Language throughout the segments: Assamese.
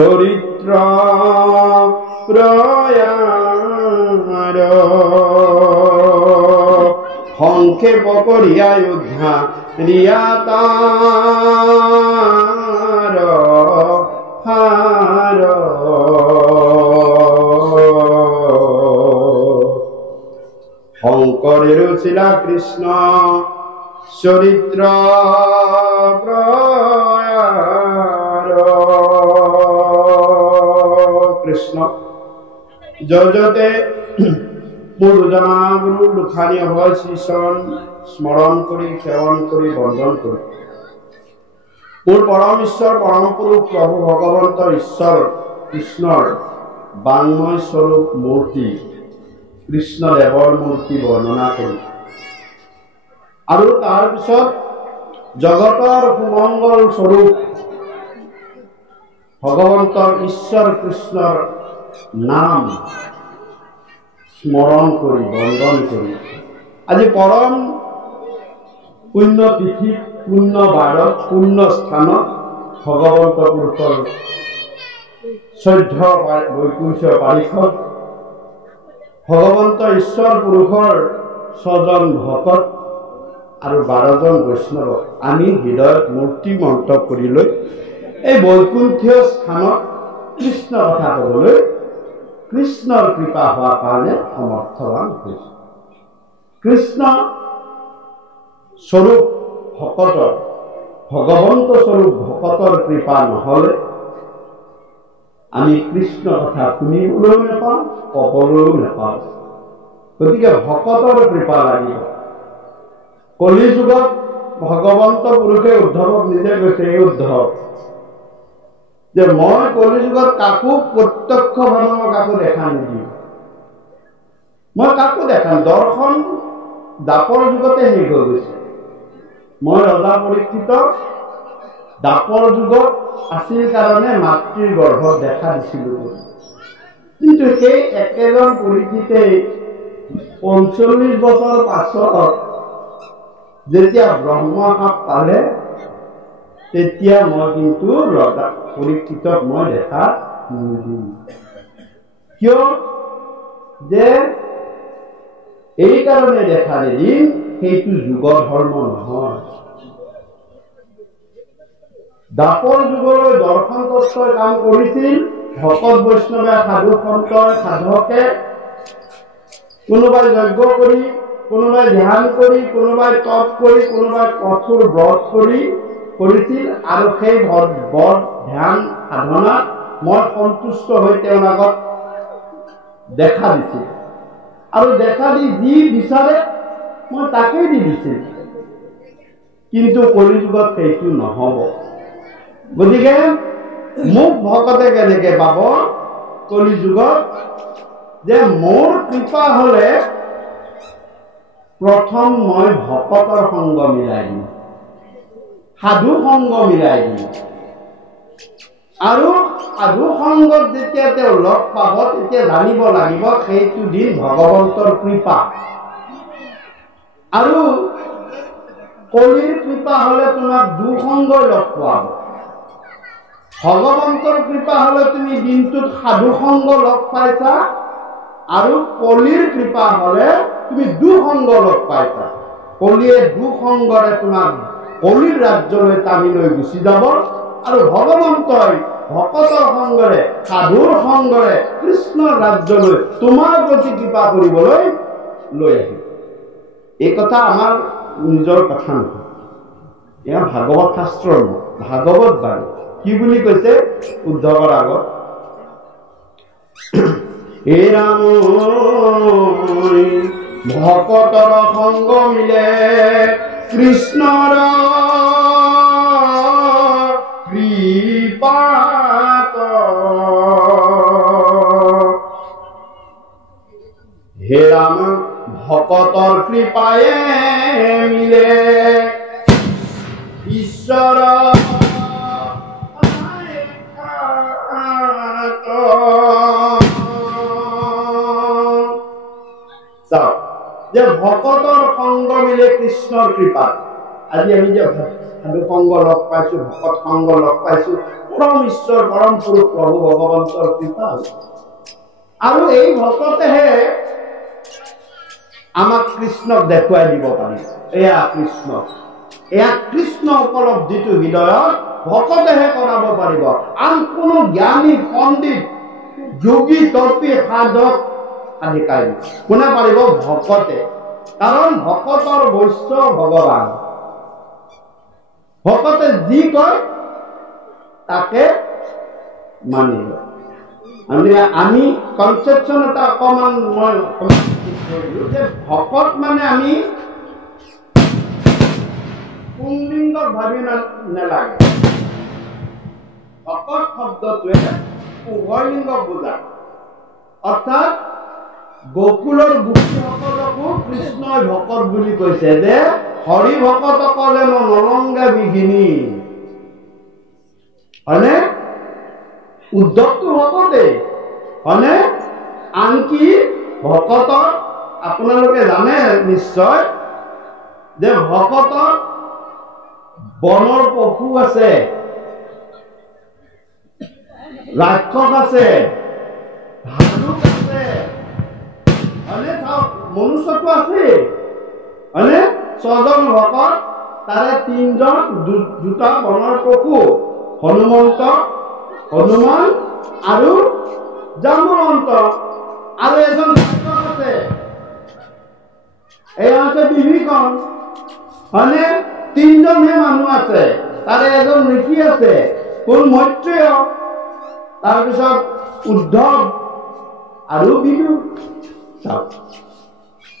চরিত্র প্রয়ার সংক্ষেপ করিয়া যোদ্ধা রিয়াতার হার শঙ্করের ছিলা কৃষ্ণ চরিত্র কৃষ্ণ যজতে পূর্বজনা গুরু দুখানি হয় শ্রীচরণ স্মরণ করি সেৱন কৰি বন্দন কৰি মোৰ পৰম ঈশ্বৰ পৰম পুৰুষ প্ৰভু ভগৱন্ত ঈশ্বৰ কৃষ্ণৰ বাংময় স্বৰূপ মূৰ্তি কৃষ্ণদেৱৰ মূৰ্তি বৰ্ণনা কৰি আৰু তাৰ পিছত জগতৰ সুমংগল স্বৰূপ ভগৱন্তৰ ঈশ্বৰ কৃষ্ণৰ নাম স্মৰণ কৰি বন্দন কৰি আজি পৰম পুণ্য তিথি পুণ্য বাৰত পুণ্য স্থানত ভগৱন্ত পুৰুষৰ 14 বৈকুণ্ঠ পাৰিষদ ভগৱন্ত ঈশ্বৰ পুৰুষৰ 6 জন ভকত আৰু 12 জন বৈষ্ণৱ আমি হৃদয়ত মূৰ্তি মন্তব্য কৰি লৈ এই বৈকুণ্ঠীয় স্থানত কৃষ্ণ কথা ক'বলৈ কৃষ্ণৰ কৃপা হোৱাৰ কাৰণে সমৰ্থবান হৈছে কৃষ্ণ স্বৰূপ ভকতৰ ভগৱন্ত স্বৰূপ ভকতৰ কৃপা নহলে আমি কৃষ্ণ কথা শুনিবলৈও নাপাওঁ ক'বলৈও নাপাওঁ গতিকে ভকতৰ কৃপা লাগিব কলি যুগত ভগৱন্ত পুৰুষে উদ্ধৱক নিজে কৈছে এই উদ্ধৱ যে মই কলি যুগত কাকো প্ৰত্যক্ষভাৱে মই কাকো দেখা নিদিওঁ মই কাকো দেখা দৰ্শন দাপৰ যুগতে শেষ হৈ গৈছে মই ৰজা পৰীক্ষিত দাপৰ যুগত আছিল কাৰণে মাতৃৰ গৰ্ভত দেখা দিছিলোঁ কিন্তু সেই একেজন পৰীক্ষিতে 45 বছৰ পাছত যেতিয়া ব্ৰহ্মশাপ পালে তেতিয়া মই কিন্তু ৰজা পৰীক্ষিতক মই দেখা নিদিম কিয় যে এই কাৰণে দেখা নিদিম সেইটো যুগ ধৰ্ম নহয় দাপৰ যুগলৈ দৰ্শন তত্ত্বই কাম কৰিছিল ভকত বৈষ্ণৱে সাধু সন্তই সাধকে কোনোবাই যজ্ঞ কৰি কোনোবাই ধ্যান কৰি কোনোবাই তপ কৰি কোনোবাই কঠোৰ ব্ৰত কৰিছিল আৰু সেই ব্ৰত ধ্যান সাধনা মই সন্তুষ্ট হৈ তেওঁৰ আগত দেখা দিছিল আৰু দেখা দি যি বিচাৰে মই তাকেই দি দিছিল কিন্তু কলি যুগত সেইটো নহব গতিকে মোক ভকতে কেনেকে পাব কলি যুগত যে মোৰ কৃপা হলে প্ৰথম মই ভকতৰ সংগ মিলাই দিম সাধু সংগ মিলাই দিম আৰু সাধু সংগত যেতিয়া তেওঁ লগ পাব তেতিয়া জানিব লাগিব সেইটো দিন ভগৱন্তৰ কৃপা আৰু কলিৰ কৃপা হলে তোমাক দুসংগই লগ পোৱাব ভগৱন্তৰ কৃপা হলে তুমি দিনটোত সাধু সংগ লগ পাইছা আৰু কলিৰ কৃপা হলে তুমি দুসংগ লগ পাইছা কলিয়ে দুসংগৰে তোমাক কলিৰ ৰাজ্যলৈ টানি লৈ গুচি যাব আৰু ভগৱন্তই ভকতৰ সংগৰে সাধুৰ সংগৰে কৃষ্ণৰ ৰাজ্যলৈ তোমাৰ প্ৰতি কৃপা কৰিবলৈ লৈ আহিম। এই কথা আমাৰ নিজৰ কথা নহয়, এয়া ভাগৱত শাস্ত্ৰৰ ভাগৱত বাণী। কি বুলি কৈছে উদ্ধৱৰ আগত? হে ৰাম ভকতৰ সংগ মিলে কৃষ্ণৰ কৃপাত। হে ৰাম ভকতৰ কৃপায়ে মিলে ঈশ্বৰ যে ভকতৰ সংগ মিলে কৃষ্ণৰ কৃপাত। আজি আমি যে সাধু সংগ লগ পাইছো, ভকত সংগ লগ পাইছো, পৰম ঈশ্বৰ পৰম পুৰুষ প্ৰভু ভগৱন্তৰ কৃপা। আৰু এই ভকতেহে আমাক কৃষ্ণক দেখুৱাই দিব পাৰিব। এয়া কৃষ্ণ উপলব্ধিটো হৃদয়ত ভকতেহে কৰাব পাৰিব। আন কোনো জ্ঞানী পণ্ডিত যোগী তৰ্পী সাধক আধিকাৰী কোনে পাৰিব? ভকতে। কাৰণ ভকতৰ বৈশ্য ভগৱান। ভকতে যি কয় তাকে মানিব। আমি কনচেপচন এটা অকমান মই যে ভকত মানে আমি পুংলিংগ ভাবি নালাগে। ভকত শব্দটোৱে উভয়লিংগ বুজায়। অৰ্থাৎ গোকুলৰ গোপীসকলকো কৃষ্ণই ভকত বুলি কৈছে যে হৰি ভকতসকলে নলংগে বিঘিনী। হয়নে? উদ্ধৱটো ভকতে হয়নে? আনকি ভকতৰ আপোনালোকে জানে নিশ্চয় যে ভকতৰ বনৰ পশু আছে, ৰাক্ষস আছে, ভালুক আছে, হয়নে? মনুষ্যটো আছে হয়নে? 6 জন ভকত, তাৰে 3 জন দুটা বনৰ পশু, হনুমান আৰু জাম্বৱন্ত, আৰু এজন ৰাক্ষস আছে, এয়া আছে বিভীষণ হয়নে? 3 জনহে মানুহ আছে, তাৰে এজন ঋষি আছে, কোন? মৈত্ৰেয়, তাৰপিছত উদ্ধৱ আৰু বিদুৰ।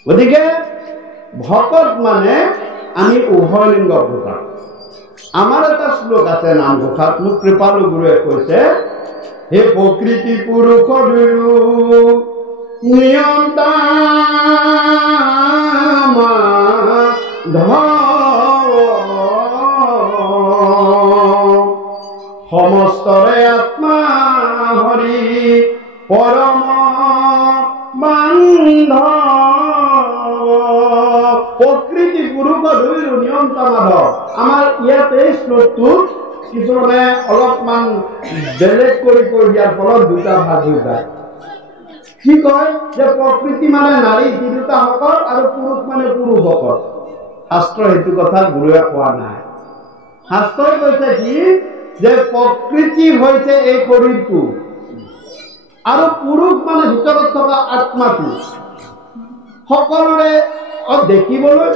গতিকে ভকত মানে আমি উভয়লিংগ বুজাওঁ। আমাৰ এটা শ্লোক আছে নামঘোষাত, মোক কৃপালু গুৰুৱে কৈছে, হে প্ৰকৃতি পুৰুষ দুয়ো নিয়ন্তা সমস্তৰে আত্মা হৰি পৰম বান্ধৱ। প্ৰকৃতি পুৰুষ দুয়ো নিয়ন্তা মাধৱ। আমাৰ ইয়াত এই শ্লোকটোত কিছুমানে অলপমান বেলেগ কৰি কৈ দিয়াৰ ফলত দুটা ভাগ হৈ যায়। কি কয় যে প্ৰকৃতি মানে নাৰী তিৰোতাসকল আৰু পুৰুষ মানে পুৰুষসকল। শাস্ত্ৰ সেইটো কথা গুৰুৱে কোৱা নাই। শাস্ত্ৰই কৈছে কি যে প্ৰকৃতি হৈছে এই শৰীৰটো আৰু পুৰুষ মানে ভিতৰত থকা আত্মাটো। সকলোৰে দেখিবলৈ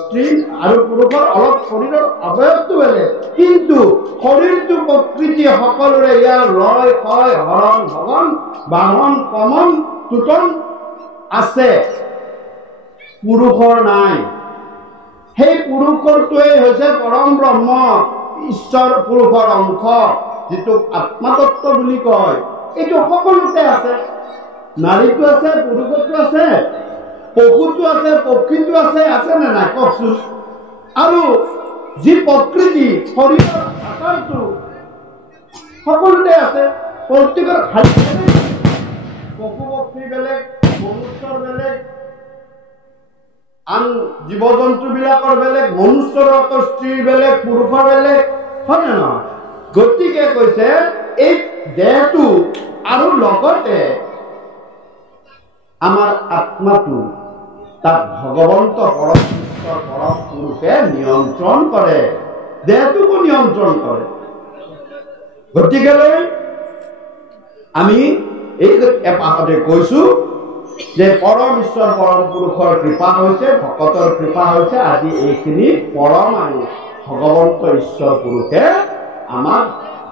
স্ত্ৰী আৰু পুৰুষৰ অলপ শৰীৰৰ অৱয়ৱটো বেলেগ, কিন্তু শৰীৰটো প্ৰকৃতি সকলোৰে। ইয়াৰ লয় ক্ষয় হৰণ ভগন বাহন কমন টুটন আছে, পুৰুষৰ নাই। সেই পুৰুষৰটোৱে হৈছে পৰম ব্ৰহ্ম, ঈশ্বৰ পুৰুষৰ অংশ, যিটো আত্মাতত্ব বুলি কয়। এইটো সকলোতে আছে, নাৰীটো আছে, পুৰুষতো আছে, পশুটো আছে, পক্ষীটো আছে, আছে নে নাই কওকচোন? আৰু যি প্ৰকৃতি শৰীৰৰ আকাৰটো সকলোতে আছে, প্ৰত্যেকৰ খালী পশু পক্ষী বেলেগ, মনুষ্যৰ বেলেগ, আন জীৱ জন্তু বিলাকৰ বেলেগ, মনুষ্যৰ আকৌ স্ত্ৰীৰ বেলেগ, পুৰুষৰ বেলেগ, হয় নে নহয়? গতিকে কৈছে এই দেহটো আৰু লগতে আমাৰ আত্মাটো তাক ভগৱন্ত পৰম ঈশ্বৰ পৰম পুৰুষে নিয়ন্ত্ৰণ কৰে, দেহটোকো নিয়ন্ত্ৰণ কৰে। গতিকেলৈ আমি এই এপাহতে কৈছো যে পৰম ঈশ্বৰ পৰম পুৰুষৰ কৃপা হৈছে, ভকতৰ কৃপা হৈছে। আজি এইখিনি পৰম আৰু ভগৱন্ত ঈশ্বৰ পুৰুষে আমাক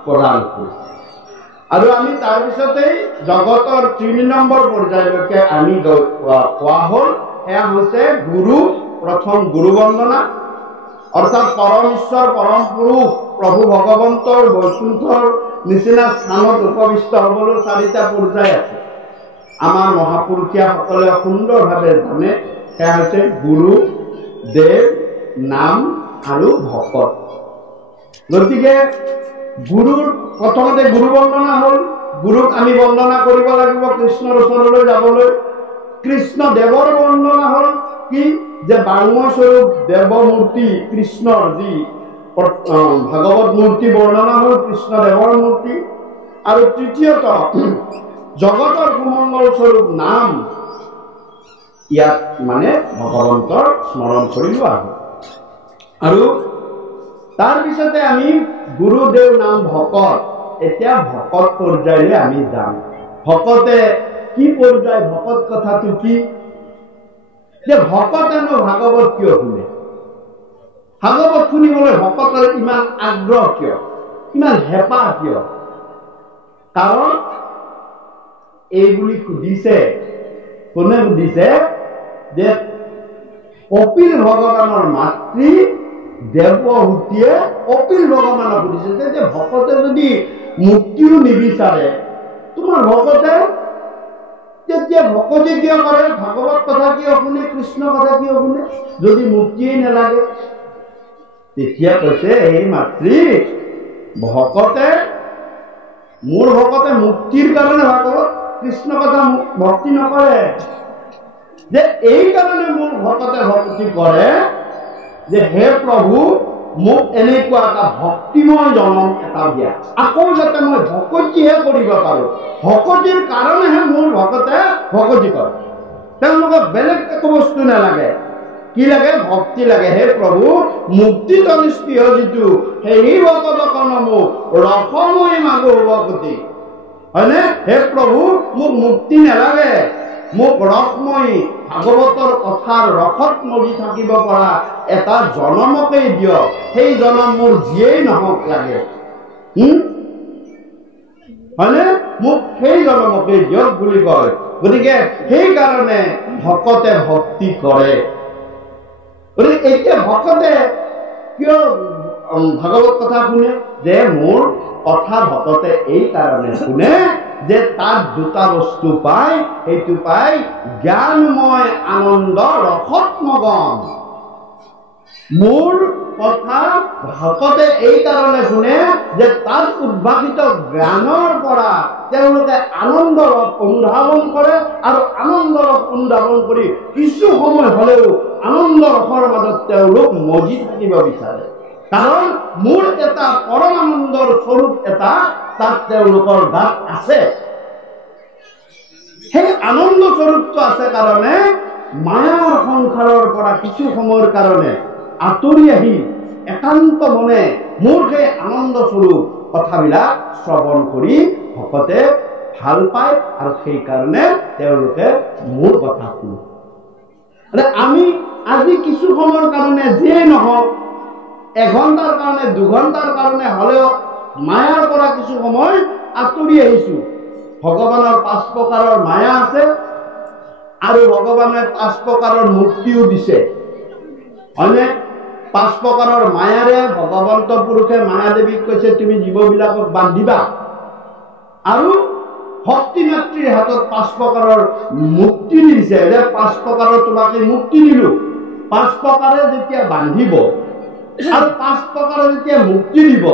প্ৰদান কৰিছে। আৰু আমি তাৰপিছতেই জগতৰ ৩ নম্বৰ পৰ্যায়লৈকে আমি কোৱা হ'ল। সেয়া হৈছে গুৰু, প্ৰথম গুৰু বন্দনা, অৰ্থাৎ পৰম ঈশ্বৰ পৰম পুৰুষ প্ৰভু ভগৱন্তৰ বৈকুণ্ঠৰ নিচিনা স্থানত উপবিষ্ট হ'বলৈ 4টা পৰ্যায় আছে। আমাৰ মহাপুৰুষীয়াসকলে সুন্দৰভাৱে জানে। সেয়া হৈছে গুৰু, দেৱ, নাম আৰু ভকত। গতিকে গুৰুৰ প্ৰথমতে গুৰু বন্দনা হ'ল। গুৰুক আমি বন্দনা কৰিব লাগিব কৃষ্ণৰ ওচৰলৈ যাবলৈ। কৃষ্ণ দেৱৰ বন্দনা হ'ল কি, যে বাংময় স্বৰূপ দেৱমূৰ্তি কৃষ্ণৰ যি ভাগৱত মূৰ্তি বৰ্ণনা হ'ল কৃষ্ণ দেৱৰ মূৰ্তি। আৰু তৃতীয়ত জগতৰ সুমংগল স্বৰূপ নাম, ইয়াত মানে ভগৱন্তৰ স্মৰণ কৰি লোৱা হ'ল। আৰু তাৰপিছতে আমি গুৰুদেৱ নাম ভকত। এতিয়া ভকত পৰ্যায়লৈ আমি যাম। ভকতে কি পৰ্যায়, ভকত কথাটো কি, যে ভকতেনো ভাগৱত কিয় শুনে? ভাগৱত শুনিবলৈ ভকতৰ ইমান আগ্ৰহ কিয়, ইমান হেঁপাহ কিয়? কাৰণ এইবুলি সুধিছে, কোনে সুধিছে, যে কপিল ভগৱানৰ মাতৃ দেৱহূতিয়ে কপিল ভগৱানক সুধিছে যে ভকতে যদি মুক্তিও নিবিচাৰে, তোমাৰ ভকতে তেতিয়া ভকতি কিয় কৰে, ভাগৱত কথা কিয় শুনে, কৃষ্ণ কথা কিয় শুনে, যদি মুক্তিয়ে নালাগে? তেতিয়া কৈছে, এই মাতৃ, ভকতে মোৰ ভকতে মুক্তিৰ কাৰণে ভাগৱত কৃষ্ণ কথা ভক্তি নকৰে, যে এই কাৰণে মোৰ ভকতে ভক্তি কৰে যে হে প্ৰভু, মোক এনেকুৱা এটা ভক্তিময় জনম এটা দিয়া, আকৌ যাতে মই ভকতিহে কৰিব পাৰো। ভকতিৰ কাৰণেহে মোৰ ভকতে ভকতি কৰে। তেওঁলোকক বেলেগ একো বস্তু নালাগে। কি লাগে? ভক্তি লাগে। হে প্ৰভু, মুক্তি তনিষ্পিহ যিটো, সেই ভকতকন মোক ৰসময় মাগো ভকতি। হয়নে? হে প্ৰভু, মোক মুক্তি নালাগে, মোক ৰসময় ভাগৱতৰ কথাৰ ৰসত মজি থাকিব পৰা এটা জনমকেই দিয়ক। সেই জনম মোৰ যিয়েই নহওক লাগে, হয়নে? মোক সেই জনমকেই দিয়ক বুলি কয়। গতিকে সেইকাৰণে ভকতে ভক্তি কৰে। গতিকে এতিয়া ভকতে কিয় ভাগৱত কথা শুনে? যে মোৰ কথা ভকতে এই কাৰণে শুনে যে তাত দুটা বস্তু পায়, সেইটো পায় জ্ঞানময় আনন্দ ৰসত্মগম। মোৰ কথা ভকতে এই কাৰণে শুনে যে তাত উদ্ভাসিত জ্ঞানৰ পৰা তেওঁলোকে আনন্দ ৰস অনুধাৱন কৰে, আৰু আনন্দ ৰস অনুধাৱন কৰি কিছু সময় হলেও আনন্দ ৰসৰ মাজত তেওঁলোক মজি থাকিব বিচাৰে। কাৰণ মোৰ এটা পৰমানন্দৰ স্বৰূপ এটা তাত তেওঁলোকৰ গাত আছে। সেই আনন্দ স্বৰূপটো আছে কাৰণে মায়াৰ সংসাৰৰ পৰা কিছু সময়ৰ কাৰণে আঁতৰি আহি একান্ত মনে মোৰ সেই আনন্দ স্বৰূপ কথাবিলাক শ্ৰৱণ কৰি ভকতে ভাল পায়, আৰু সেইকাৰণে তেওঁলোকে মোৰ কথা শুনে। আমি আজি কিছু সময়ৰ কাৰণে যিয়েই নহওক, 1 ঘণ্টাৰ কাৰণে 2 ঘণ্টাৰ কাৰণে হলেও মায়াৰ পৰা কিছু সময় আঁতৰি আহিছো। ভগৱানৰ 5 প্ৰকাৰৰ মায়া আছে, আৰু ভগৱানে 5 প্ৰকাৰৰ মুক্তিও দিছে। হয়নে? 5 প্ৰকাৰৰ মায়াৰে ভগৱন্ত পুৰুষে মায়া দেৱীক কৈছে তুমি জীৱবিলাকক বান্ধিবা, আৰু শক্তি মাতৃৰ হাতত 5 প্ৰকাৰৰ মুক্তি দিছে, যে 5 প্ৰকাৰৰ তোমাকে মুক্তি দিলো। 5 প্ৰকাৰে যেতিয়া বান্ধিব আৰু 5 প্ৰকাৰে যেতিয়া মুক্তি দিব,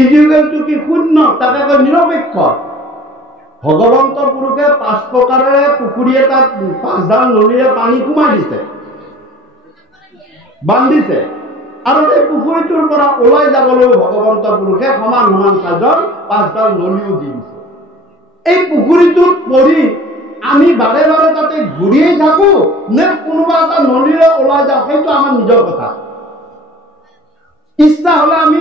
ইজুগলটো কি শূন্য, তাকে কয় নিৰপেক্ষ। ভগৱন্ত পুৰুষে 5 প্ৰকাৰেৰে পুখুৰী এটাত 5ডাল নলীৰে পানী সোমাই দিছে, বান্ধিছে, আৰু এই পুখুৰীটোৰ পৰা ওলাই যাবলৈ ভগৱন্ত পুৰুষে সমান সমান সাজন 5ডাল নলীও দি দিছে। এই পুখুৰীটোত পৰি আমি বাৰে বাৰে তাতে ঘূৰিয়েই থাকো নে কোনোবা এটা নলীৰে ওলাই যাওঁ, সেইটো আমাৰ নিজৰ কথা। ইচ্ছা হলে আমি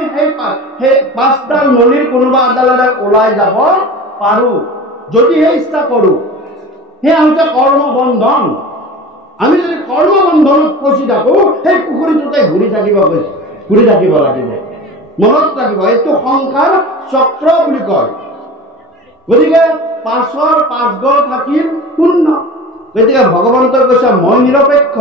সেই 5ডাল নলীৰ কোনোবা আদালতে ওলাই যাব পাৰো যদি সেই ইচ্ছা কৰো। সেয়া হৈছে কৰ্মবন্ধন। আমি যদি কৰ্মবন্ধনত ফচি থাকো সেই পুখুৰীটোতে ঘূৰি থাকিব লাগিব। মনত ৰাখিব, এইটো সংসাৰ চক্ৰ বুলি কয়। গতিকে 5ৰ 5 গড় থাকিল শূন্য। গতিকে ভগৱন্তই কৈছে মই নিৰপেক্ষ,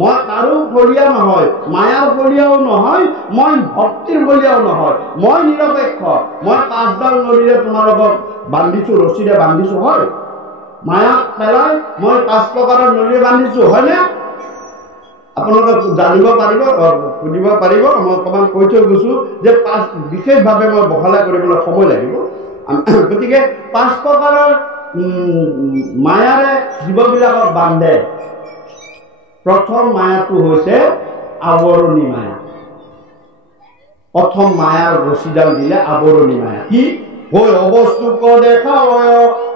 মই কাৰো ফলীয়া নহয়, মায়াৰ ফলীয়াও নহয়, মই ভক্তিৰ ফলীয়াও নহয়, মই নিৰপেক্ষ। মই 5ডাল নলীৰে তোমালোকক বান্ধিছো, ৰছীৰে বান্ধিছো, হয়। মায়াক পেলাই মই 5 প্ৰকাৰৰ নলী বান্ধিছো, হয়নে? আপোনালোকে জানিব পাৰিব, সুধিব পাৰিব। মই অকণমান কৈ থৈ গৈছো যে বিশেষভাৱে মই বহলাই কৰিবলৈ সময় লাগিব। গতিকে 5 প্ৰকাৰৰ মায়াৰে জীৱবিলাকক বান্ধে। প্ৰথম মায়াটো হৈছে আৱৰণী মায়া। প্ৰথম মায়াৰ ৰছীডাল দিলে আৱৰণী মায়া। কি? হৈ অবস্তুক দেখা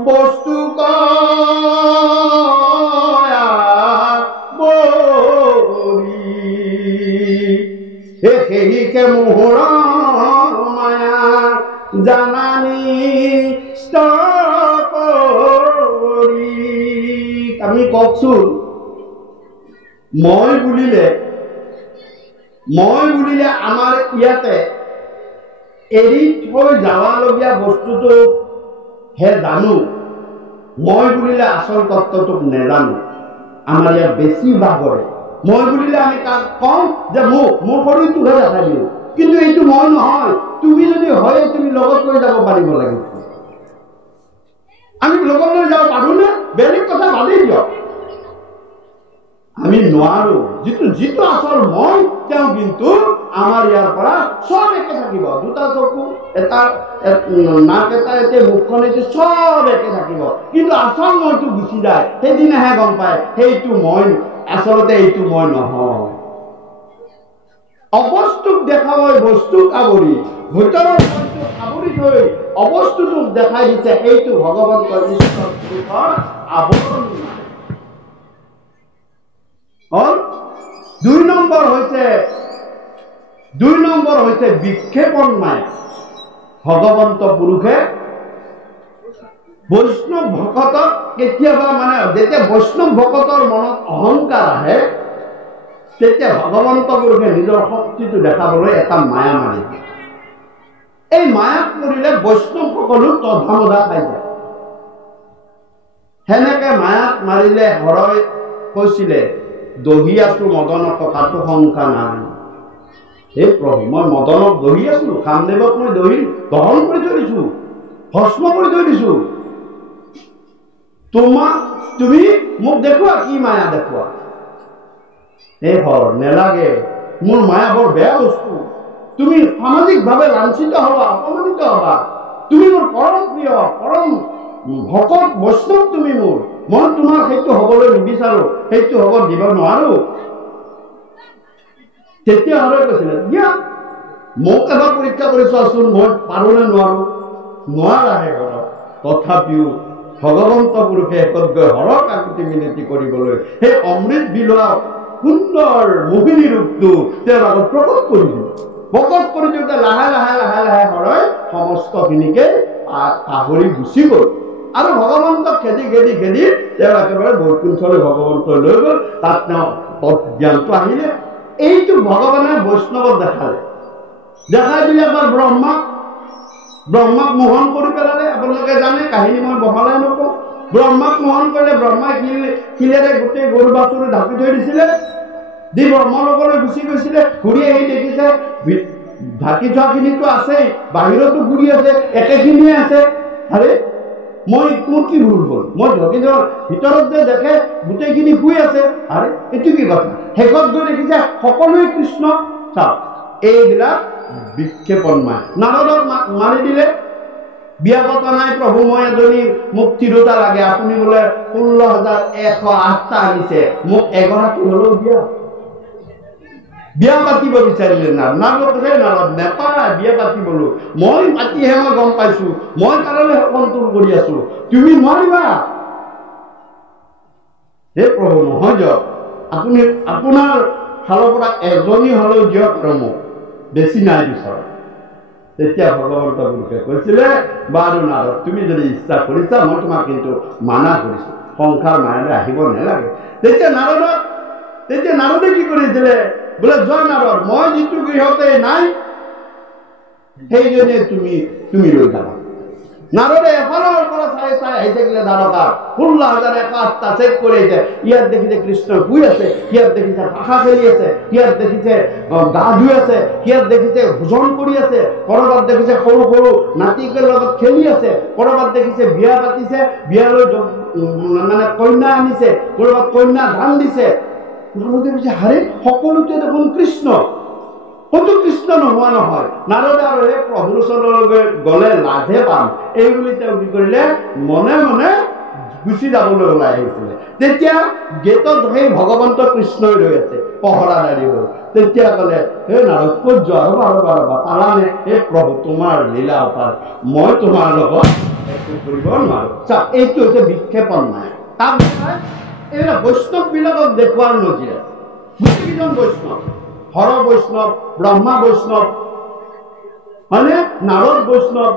বস্তুক সেইকে মোহৰ মায়া জানানি আমি কওকচোন, মই বুলিলে আমাৰ ইয়াতে এৰি থৈ যাবলগীয়া বস্তুটো হে জানো, মই বুলিলে আচল তত্ত্বটোক নেজানো। আমাৰ ইয়াত বেছি বাগৰে। মই বুলিলে আমি তাক কওঁ যে মোৰ শৰীৰটোহে দেখাই দিওঁ, কিন্তু এইটো মই নহয়। তুমি যদি হয় তুমি লগত লৈ যাব পাৰিব লাগিব। আমি লগত লৈ যাব পাৰোঁনে? বেলেগ কথা বাদেই দিয়ক, আমি নোৱাৰো। যিটো আচল মই, তেওঁ কিন্তু আমাৰ ইয়াৰ পৰা চব একে থাকিব। 2টা চকু, এটা নাক, এটা এতে মুখখন, এতে চব একে থাকিব, কিন্তু আচল মইটো গুচি যায়। সেইদিনাহে গম পায় সেইটো মই, আচলতে এইটো মই নহয়। অবস্তুক দেখাব বস্তুক আৱৰি, ভিতৰৰ বস্তুক আৱৰি থৈ অবস্তুটোক দেখাই দিছে। সেইটো ভগৱন্তৰ ঈশ্বৰৰ আৱৰণী। 2 নম্বৰ হৈছে বিক্ষেপণ মায়া। ভগৱন্ত পুৰুষে বৈষ্ণৱ ভকতক কেতিয়াবা যেতিয়া বৈষ্ণৱ ভকতৰ মনত অহংকাৰ আহে, তেতিয়া ভগৱন্ত পুৰুষে নিজৰ শক্তিটো দেখাবলৈ এটা মায়া মাৰি দিয়ে। এই মায়াক কৰিলে বৈষ্ণৱসকলো তধামধা খাই যায়। সেনেকে মায়াক মাৰিলে হৰই কৈছিলে, দহি আছো মদনক কাটো শংকা নাই। হে প্ৰভু, মই মদনক দহি আছো, কামদেৱক মই দহি দহন কৰি থৈ দিছো, ভস্ম কৰি থৈ দিছো। তুমি মোক দেখুওৱা, কি মায়া দেখুওৱা। এই হৰ নেলাগে, মোৰ মায়া বৰ বেয়া বস্তু। তুমি সামাজিকভাৱে লাঞ্ছিত হবা, অপমানিত হবা। তুমি মোৰ পৰম প্ৰিয়, পৰম ভকত বৈষ্ণৱ তুমি মোৰ। মই তোমাক সেইটো হবলৈ নিবিচাৰো, সেইটো হব দিব নোৱাৰো। তেতিয়া হৰে কৈছিলে, দিয়া মোক এবাৰ পৰীক্ষা কৰি চোৱাচোন, মই পাৰো নে নোৱাৰো। নোৱাৰাহে হৰ। তথাপিও ভগৱন্ত পুৰুষে একত গৈ হৰক আকুতি মিনতি কৰিবলৈ সেই অমৃত বিলোৱা সুন্দৰ মোহিনী ৰূপটো তেওঁৰ আগত প্ৰকট কৰি দিলে। প্ৰকট কৰি দিওঁতে লাহে লাহে লাহে লাহে হৰই সমস্তখিনিকে পাহৰি গুচি গ'ল। আৰু ভগৱন্তক খেদি তেওঁ একেবাৰে বৈকুণ্ঠলৈ ভগৱন্তই লৈ গ'ল। তাত তেওঁ জ্ঞানটো আহিলে। এইটো ভগৱানে বৈষ্ণৱক দেখালে, দেখাই দিলে এবাৰ ব্ৰহ্মাক মোহন কৰি পেলালে। আপোনালোকে জানে কাহিনী, মই বহলাই নকওঁ। ব্ৰহ্মাক মোহন কৰিলে, ব্ৰহ্মাই শিলেৰে গোটেই গৰু বাছুৰি ঢাকি থৈ দিছিলে, দি ব্ৰহ্মলোকলৈ গুচি গৈছিলে। ঘূৰি আহি দেখিছে ঢাকি থোৱাখিনিতো আছেই, বাহিৰতো ঘূৰি আছে, একেখিনিয়ে আছে। আৰে মোৰ কি ভুল হ'ল? মই ঢাকি থোৱাৰ ভিতৰত যে দেখে গোটেইখিনি শুই আছে। আৰে এইটো কি কথা? শেষত গৈ দেখিছে সকলোৱে কৃষ্ণ। চাওক, এইবিলাক বিক্ষেপণ মায়া। নাৰদক মাৰি দিলে, বিয়া পতা নাই প্ৰভু, মই এজনী, মোক 3টা লাগে। আপুনি বোলে 16,108টা আনিছে, মোক এগৰাকী হলেও দিয়া। বিয়া পাতিব বিচাৰিলে নাৰদ নেপায় বিয়া পাতিবলৈ। মই পাতিহে মই গম পাইছো, মই কাৰণে কণ্ট্ৰল কৰি আছো, তুমি নোৱাৰিবা। হে প্ৰভু, নহয় দিয়ক, আপুনি আপোনাৰ ফালৰ পৰা এজনী হলেও দিয়ক। আৰু মোক বেছি নাই বিচৰা তেতিয়া ভগৱন্ত পুৰুষে কৈছিলে বাৰু নাৰদ তুমি যদি ইচ্ছা কৰিছা মই তোমাক কিন্তু মানা কৰিছো সংসাৰ মায়ালৈ আহিব নালাগে তেতিয়া নাৰদে কি কৰিছিলে বোলে জয় নাৰদ মই যিটো গৃহতে নাই সেইজনে তুমি লৈ যাবা নাৰদে এফালৰ পৰা চাই আহি থাকিলে দ্বাৰকা 16,001টা চেক কৰি আহিছে ইয়াত দেখিছে কৃষ্ণ শুই আছে ইয়াত দেখিছে ভাষা খেলি আছে ইয়াত দেখিছে গা ধুই আছে ইয়াত দেখিছে ভোজন কৰি আছে কৰবাত দেখিছে সৰু সৰু নাতিকৰ লগত খেলি আছে কৰবাত দেখিছে বিয়া পাতিছে বিয়ালৈ মানে কন্যা আনিছে কৰবাত কন্যা ধান দিছে নাৰদে কৈছে হাৰে সকলোতে দেখোন কৃষ্ণ কত কৃষ্ণ নোহোৱা নহয় নাৰদে আৰু এই প্ৰভুৰ ওচৰলৈ গলে লাভে পাম এই বুলি তেওঁ কি কৰিলে মনে মনে গুচি যাবলৈ ওলাই আহিছিলে তেতিয়া গেটত সেই ভগৱন্ত কৃষ্ণই ৰৈ আছে পহৰাদাৰী হৈ তেতিয়া ক'লে হে নাৰদ ক'ত যোৱা ৰবা পালানে হে প্ৰভু তোমাৰ লীলা অপাৰ মই তোমাৰ লগত একো কৰিব নোৱাৰো চা এইটো হৈছে বিক্ষেপণ নাই তাক এইবিলাক বৈষ্ণৱ বিলাকক দেখুৱাৰ নজিৰ আছে গোটেইকেইজন বৈষ্ণৱ হৰ বৈষ্ণৱ ব্ৰহ্মা বৈষ্ণৱ মানে নাৰদ বৈষ্ণৱ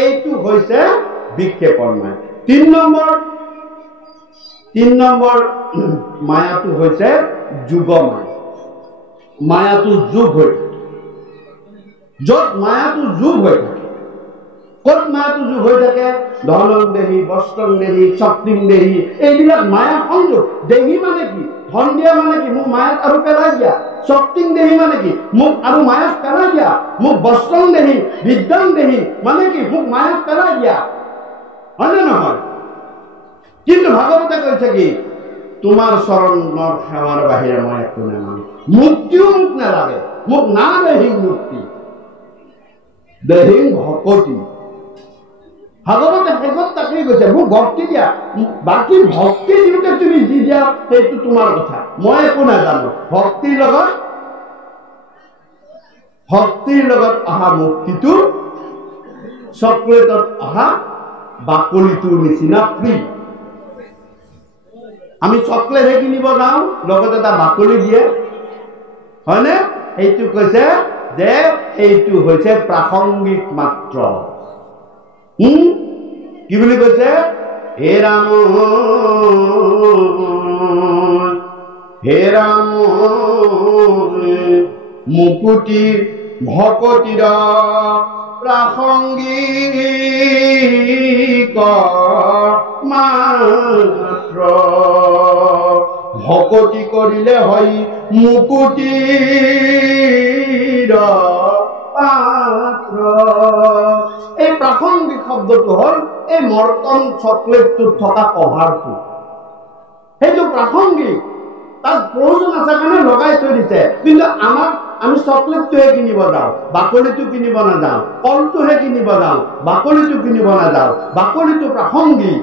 এইটো হৈছে বিক্ষেপণ মায়া 3 নম্বৰ মায়াটো হৈছে যুগ মায়া মায়াটো যুগ হৈ থাকে য'ত মায়াটো যুগ হৈ থাকে ক'ত মায়াটো যুগ হৈ থাকে ধনং দেহি বস্ত্ৰং দেহি শক্তিং দেহি এইবিলাক মায়া সংযোগ দেহি মানে কি ধন দিয়া মানে কি মোক মায়াত আৰু পেলাই দিয়া শক্তিং দেহি মানে কি মোক আৰু মায়াত পেলাই দিয়া মোক বস্ত্ৰং দেহি বিদ্যাং দেহি মানে কি মোক মায়াত পেলাই দিয়া হয় নহয় কিন্তু ভাগৱতে কৈছে কি তোমাৰ চৰণৰ সেৱাৰ বাহিৰে মই একো নামানো মুক্তিও মোক নালাগে মোক না দেহি মুক্তি দেহি ভকতি ভাগৱতে শেষত তাকেই কৈছে মোক ভক্তি দিয়া বাকী ভক্তি দিওঁতে তুমি যি দিয়া সেইটো তোমাৰ কথা মই একো নাজানো ভক্তিৰ লগত অহা মুক্তিটো চকলেটত অহা বাকলিটোৰ নিচিনা ফ্ৰী আমি চকলেটহে কিনিব যাওঁ লগত এটা বাকলি দিয়ে হয়নে এইটো কৈছে যে এইটো হৈছে প্ৰাসংগিক মাত্ৰ কি বুলি কৈছে হে ৰাম মুকুতি ভকতিৰ প্ৰাসংগিক মাত্ৰ ভকতি কৰিলে হয় মুকুতিৰ পাত্ৰ এই প্ৰাসংগিক শব্দটো হল এই মৰ্তন চকলেটটোত থকা কভাৰটো সেইটো প্ৰাসংগিক তাত প্ৰয়োজন আছে কাৰণে লগাই থৈ দিছে কিন্তু আমি চকলেটটোহে কিনিব যাওঁ বাকলিটো কিনিব নাযাওঁ কলটোহে কিনিব যাওঁ বাকলিটো কিনিব নাযাওঁ বাকলিটো প্ৰাসংগিক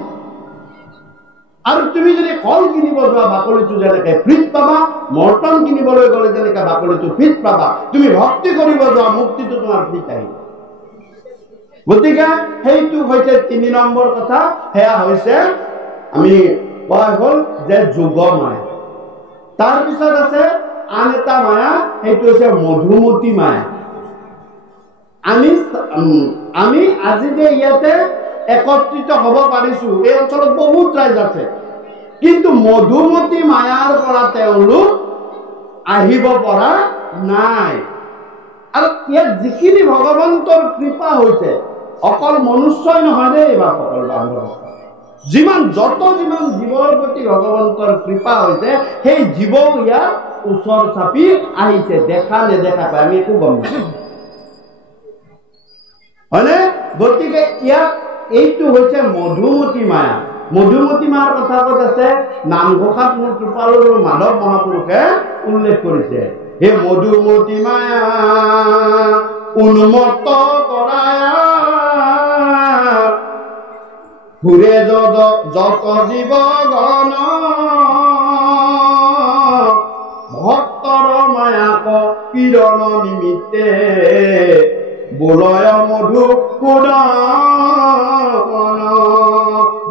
আৰু তুমি যদি কল কিনিব যোৱা বাকলিটো যেনেকে ফ্ৰীত পাবা মৰ্তন কিনিবলৈ গ'লে যেনেকে বাকলিটো ফ্ৰীত পাবা তুমি ভক্তি কৰিব যোৱা মুক্তিটো তোমাৰ ফ্ৰীত আহিব গতিকে সেইটো হৈছে 3 নম্বৰ কথা সেয়া হৈছে আমি কোৱা হ'ল যে যোগ মায়া তাৰপিছত আছে আন এটা মায়া সেইটো হৈছে মধুমতী মায়া আমি আজি যে ইয়াতে একত্ৰিত হ'ব পাৰিছো এই অঞ্চলত বহুত ৰাইজ আছে কিন্তু মধুমতী মায়াৰ পৰা তেওঁলোক আহিব পৰা নাই আৰু ইয়াত যিখিনি ভগৱন্তৰ কৃপা হৈছে অকল মনুষ্যই নহয় দেই বা সকল বান্ধৱ যিমান জীৱৰ প্ৰতি ভগৱন্তৰ কৃপা হৈছে সেই জীৱ ইয়াৰ ওচৰ চাপি আহিছে দেখা নেদেখাকৈ আমি একো গম নাপাওঁ হয়নে গতিকে ইয়াত এইটো হৈছে মধুমতী মায়া মধুমতী মায়াৰ কথা ক'ত আছে নামঘোষাত মোৰ কৃপালৰ মাধৱ মহাপুৰুষে উল্লেখ কৰিছে হে মধুমতী মায়া উন্মত্ত কৰায়া ঘূৰে যত জীৱগণ ভক্তৰ মায়াক কিৰণ নিমিত্তে বোলয় মধু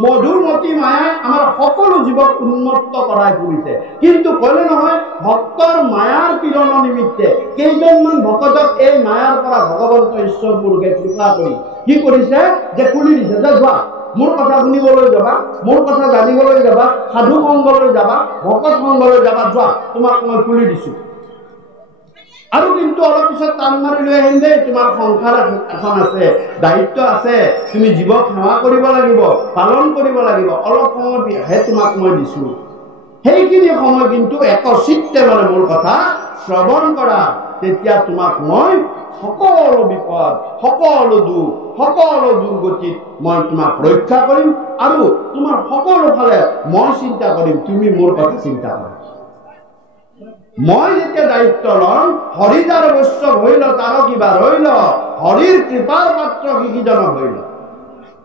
মধুমতী মায়াই আমাৰ সকলো জীৱক উন্মত্ত কৰাই ফুৰিছে কিন্তু কলে নহয় ভক্তৰ মায়াৰ পীড়ন নিমিত্তে কেইজনমান ভকতক এই মায়াৰ পৰা ভগৱন্ত ঈশ্বৰ পুৰুষে কৃপা কৰি কি কৰিছে যে খুলি দিছে যে যোৱা মোৰ কথা শুনিবলৈ যাবা মোৰ কথা জানিবলৈ যাবা সাধু সংগলৈ যাবা ভকত সংগলৈ যাবা যোৱা তোমাক মই খুলি দিছো আৰু কিন্তু অলপ পিছত টান মাৰি লৈ আহিম দেই তোমাৰ সংসাৰ এখন আছে দায়িত্ব আছে তুমি জীৱক সেৱা কৰিব লাগিব পালন কৰিব লাগিব অলপ সময়হে তোমাক মই দিছো সেইখিনি সময় কিন্তু একচিত্তে মানে মোৰ কথা শ্ৰৱণ কৰা তেতিয়া তোমাক মই সকলো বিপদ সকলো দুখ সকলো দুৰ্গতিত মই তোমাক ৰক্ষা কৰিম আৰু তোমাৰ সকলো ফালে মই চিন্তা কৰিম তুমি মোৰ কথা চিন্তা কৰা মই যেতিয়া দায়িত্ব লম হৰিদাৰ বৈষ্ণৱ হইল তাৰ কিবা ৰইল হৰিৰ কৃপাৰ পাত্ৰ কিজন হইল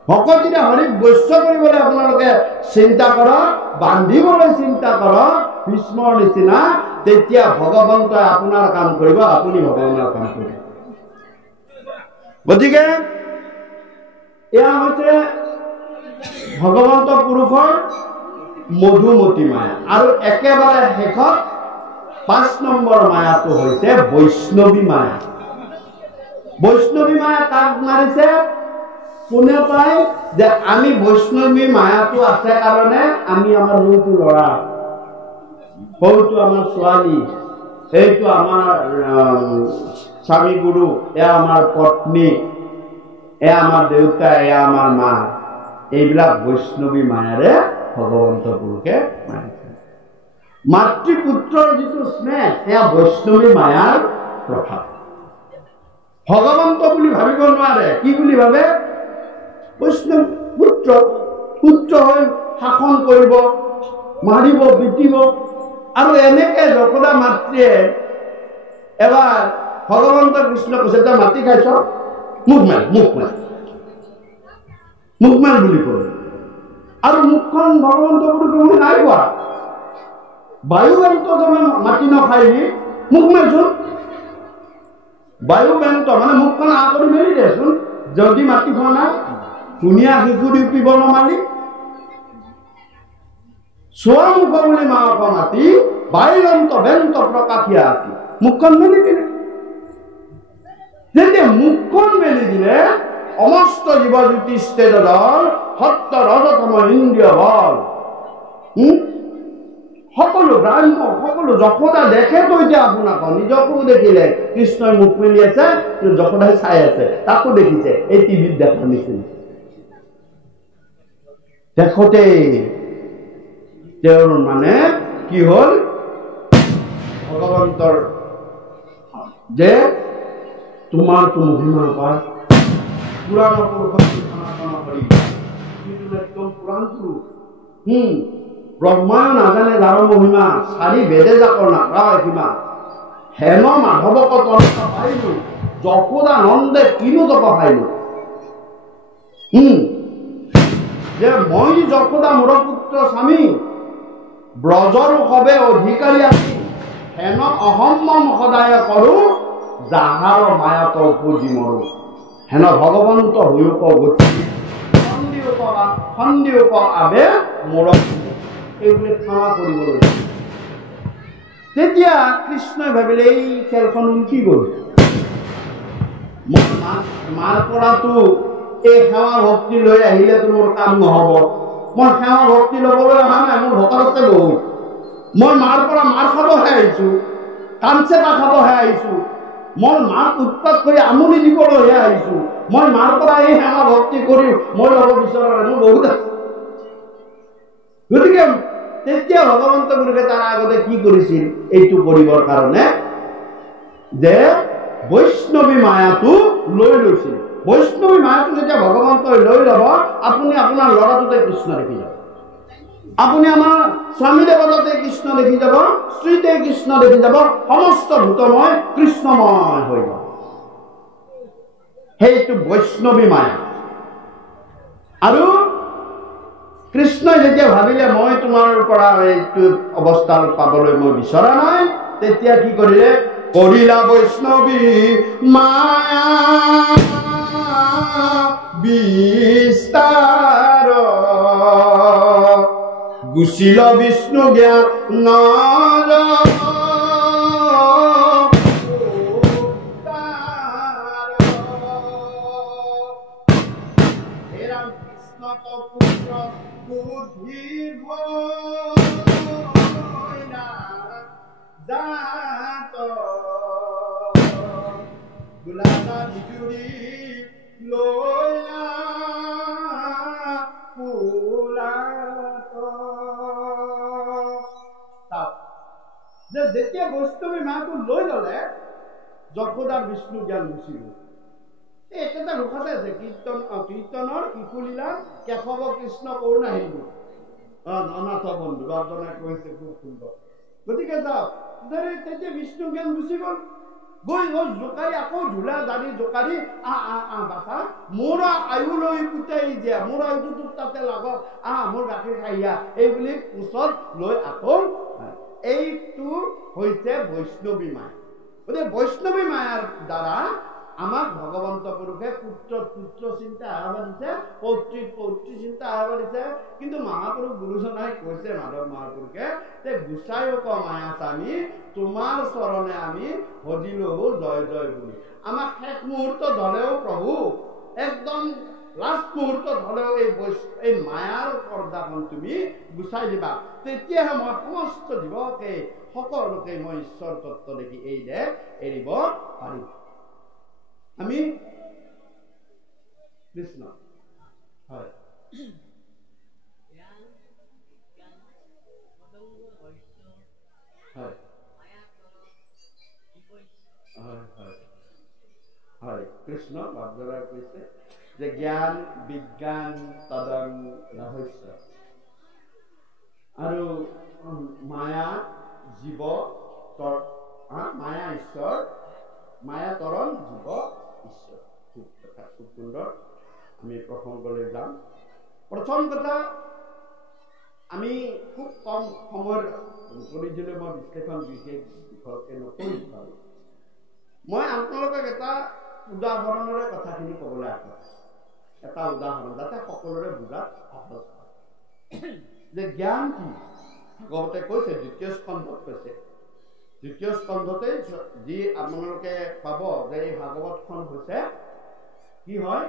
ভকতিৰে হৰিক বৈষ্ণৱ কৰিবলৈ আপোনালোকে চিন্তা কৰক বান্ধিবলৈ চিন্তা কৰক ভীষ্মৰ নিচিনা তেতিয়া ভগৱন্তই আপোনাৰ কাম কৰিব আপুনি ভগৱানৰ কাম কৰিব গতিকে এয়া হৈছে ভগৱন্ত পুৰুষৰ মধুমতী মায়া আৰু একেবাৰে শেষত 5 নম্বৰ মায়াটো হৈছে বৈষ্ণৱী মায়া বৈষ্ণৱী মায়া কাক মাৰিছে কোনে পায় যে আমি বৈষ্ণৱী মায়াটো আছে কাৰণে আমি আমাৰ সৰুটো ল'ৰা সৰুটো আমাৰ ছোৱালী এইটো আমাৰ স্বামী গুৰু এয়া আমাৰ পত্নী এয়া আমাৰ দেউতা এয়া আমাৰ মা এইবিলাক বৈষ্ণৱী মায়াৰে ভগৱন্ত পুৰুষে মাৰিছে মাতৃপুত্ৰৰ যিটো স্নেহ এয়া বৈষ্ণৱী মায়াৰ প্ৰভাৱ ভগৱন্ত বুলি ভাবিব নোৱাৰে কি বুলি ভাবে বৈষ্ণৱ পুত্ৰ হৈ শাসন কৰিব মাৰিব পিটিব আৰু এনেকে যশোদা মাতৃয়ে এবাৰ ভগৱন্ত কৃষ্ণ কৈছে তই মাটি খাইছ মুখ মাৰ বুলি কয় আৰু মুখখন ভগৱন্ত পুৰুষে নাই কোৱা বায়ু বেন্ত মাটি নখাইলি মুখ মাৰচোন বায়ু বেন্ত মানে মুখখন আ কৰি মেলি দেচোন যদি মাটি খোৱা নাই ধুনীয়া শিশু দিউপিব নমালি চোৱা মুখ বুলি মাক মাতি বায়ুন্ত বেন্ত প্ৰকাশিয়া আতি মুখখন মেলি দিলে যেতিয়া মুখখন মেলি দিলে সমস্ত জীৱজ্যোতি ষ্টেজৰ সত্য ৰজতম ইন্দ্ৰিয় বল সকলো গ্ৰাম্য সকলো যশোদা দেখে তো এতিয়া আপোনাক নিজকো দেখিলে কৃষ্ণই মুখ মেলি আছে যশোদাই চাই আছে তাকো দেখিছে এই টিভিত দেখা নিচিনা দেখোতে তেওঁৰ মানে কি হল ভগৱন্তৰ যে তোমাৰতো মহিমা পাৰ পুৰাণ পুৰুষৰ কৰি একদম পুৰাণ পুৰুষ ব্ৰহ্মায় নাজানে যাৰ মহিমা চাৰি বেদে যাকৰ নাপায় সীমা হেন মাধৱক তন্ত্ৰ পাইলো যশোদা নন্দে কিনো তপ পাইলো যে মই যশোদা মোৰ পুত্ৰ স্বামী ব্ৰজৰ সবে অধিকাৰী আছি হেন অহম্মম সদায় কৰো যাহাৰ মায়াত উপজি মৰো হেন ভগৱন্ত হৈক গতি সন্দিউক আবে মোৰ এইবোলে ক্ষমা কৰিবলৈ তেতিয়া কৃষ্ণই ভাবিলে এই খেলখন উঠি গ'ল মাৰ পৰাটো এই সেৱা ভক্তি লৈ আহিলেতো মোৰ কাম নহ'ব মই সেৱা ভক্তি ল'বলৈ অহা নাই মোৰ ভকততে বহুত মই মাৰ পৰা মাৰ খাবহে আহিছোঁ কাঞ্চেপা খাবহে আহিছোঁ মই মাক উৎপাত কৰি আমনি দিবলৈহে আহিছোঁ মই মাৰ পৰা এই সেৱা ভক্তি কৰি মই ল'ব বিচৰা নাই মোৰ বহুত আছে গতিকে তেতিয়া ভগৱন্ত পুৰুষে তাৰ আগতে কি কৰিছিল এইটো কৰিবৰ কাৰণে যে বৈষ্ণৱী মায়াটো লৈ লৈছিল বৈষ্ণৱী মায়াটো যেতিয়া ভগৱন্তই লৈ ল'ব আপুনি আপোনাৰ ল'ৰাটোতে কৃষ্ণ দেখি যাব আপুনি আমাৰ স্বামী দেৱতাতে কৃষ্ণ দেখি যাব শ্ৰীতে কৃষ্ণ দেখি যাব সমস্ত ভূতময় কৃষ্ণময় হৈ যাব সেইটো বৈষ্ণৱী মায়া আৰু কৃষ্ণই যেতিয়া ভাবিলে মই তোমাৰ পৰা এইটো অৱস্থা পাবলৈ মই বিচৰা নাই তেতিয়া কি কৰিলে কৰিলা বৈষ্ণৱী মায়া বিস্তাৰ গুচিল বিষ্ণু জ্ঞান যেতিয়া বৈষ্ণৱী মাহটো লৈ ললে যশোদাৰ বিষ্ণু জ্ঞান গুচি গল। এই একেটা ৰূপতে আছে কীৰ্তনৰ শিশুলীলা কেশৱ কৃষ্ণ কৰুণা হিন্দু অনাথ বন্ধু অৰ্জনে কৈছে খুব সুন্দৰ। গতিকে যাওক তেতিয়া বিষ্ণু জ্ঞান গুচি গল, গৈ গল জোকাৰি আকৌ ঝোলা দাৰি জোকাৰি বাছা মোৰ আয়ু লৈ পুতাই দিয়া, মোৰ আয়ুটো তাতে লাগক, মোৰ গাখীৰ খাইয়া এই বুলি ওচৰত লৈ আকৌ এইটো হৈছে বৈষ্ণৱী মায়া। গতিকে বৈষ্ণৱী মায়াৰ দ্বাৰা আমাক ভগৱন্ত পুৰুষে পুত্ৰ চিন্তা আহ্বান দিছে, পৌত্ৰী চিন্তা আহ্বান দিছে। কিন্তু মহাপুৰুষ গুৰুজনাই কৈছে মাধৱ মহাপুৰুষে যে গোসাঁইক মায়া স্বামী তোমাৰ চৰণে আমি ভজিলো জয় জয় বুলি। আমাক শেষ মুহূৰ্তত হলেও প্ৰভু একদম লাষ্ট মুহূৰ্তত হলেও এই মায়াৰ পৰ্দাখন তুমি গুচাই দিবা, তেতিয়াহে মই সমস্ত জীৱকে সকলোকে মই ঈশ্বৰ তত্ত্ব দেখি এই দেশ এৰিব পাৰিম। আমি কৃষ্ণ হয় হয় হয় কৃষ্ণ ভাৱধাৰা কৈছে যে জ্ঞান বিজ্ঞান তদং ৰহস্য, আৰু মায়া জীৱ মায়া ঈশ্বৰ, মায়া তৰণ জীৱ ঈশ্বৰ। খুব কথা খুব সুন্দৰ। আমি প্ৰসংগলৈ যাম। প্ৰথম কথা, আমি খুব কম সময়ৰ কৰি দিলে মই বিশ্লেষণ বিশেষ বিষয়কে নকৰিব পাৰোঁ। মই আপোনালোকক এটা উদাহৰণৰে কথাখিনি ক'বলৈ আগবাঢ়িছোঁ। এটা উদাহৰণ যাতে সকলোৰে বুজাত সহজ হয় যে জ্ঞান কি। ভাগৱতে কৈছে, দ্বিতীয় স্কন্ধত কৈছে, দ্বিতীয় স্কন্ধতে যি আপোনালোকে পাব যে এই ভাগৱতখন হৈছে কি হয়,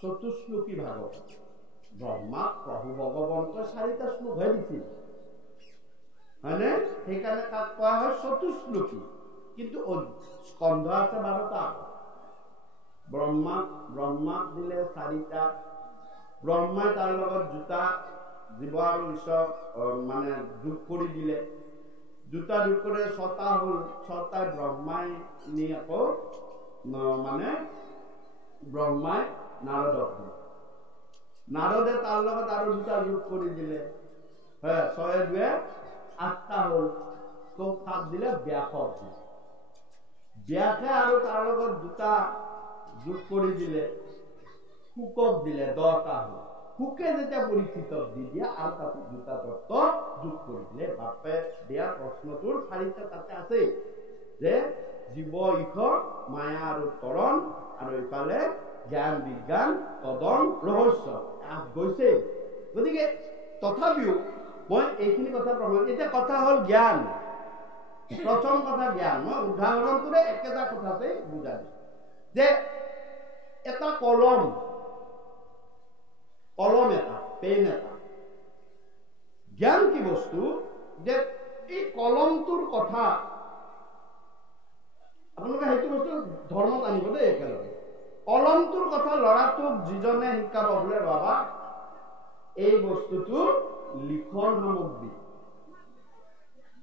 চতুশ্লোকী ভাগৱত। ব্ৰহ্মাক প্ৰভু ভগৱন্তই 4টা শ্লোকহে দিছিল, হয়নে? সেইকাৰণে তাক কোৱা হয় চতুশ্লোকী। কিন্তু স্কন্ধ আছে 12টা। ব্ৰহ্মাক দিলে 4টা, ব্ৰহ্মাই তাৰ লগত 2টা জীৱ আৰু ঈশ্বৰ মানে যোগ কৰি দিলে, 2টা যোগ কৰি 6টা হ'ল। 6টাই ব্ৰহ্মাই নি আকৌ মানে ব্ৰহ্মাই নাৰদক দিলে, নাৰদে তাৰ লগত আৰু 2টা যোগ কৰি দিলে, 6 2 8টা হ'ল। 7 দিলে ব্যাসক দিলে, ব্যাসে আৰু তাৰ লগত 2টা যোগ কৰি দিলে, শুকক দিলে, 10টা হ'ল। শুকে যেতিয়া পৰীক্ষিতক দি দিয়ে আৰু তাতে 2টা তত্ত্ব যোগ কৰি দিলে। বাপে দিয়া প্ৰশ্নটোৰ 4টা তাতে আছে যে জীৱ ঈশ্বৰ, মায়া আৰু তৰণ, আৰু এইফালে জ্ঞান বিজ্ঞান তদং ৰহস্য গৈছে। গতিকে তথাপিও মই এইখিনি কথা প্ৰমাণ, এতিয়া কথা হ'ল জ্ঞান। প্ৰথম কথা জ্ঞান, মই উদাহৰণটোৰে একেটা কথাতে বুজাই দিছোঁ যে এটা কলম এটা পেন এটা, জ্ঞান কি বস্তু যে এই কলমটোৰ কথা আপোনালোকে সেইটো বস্তু ধৰ্মত আনিব দেই একেলগে। কলমটোৰ কথা ল'ৰাটোক যিজনে শিকাব বোলে, বাবা এই বস্তুটো লিখন সামগ্ৰী,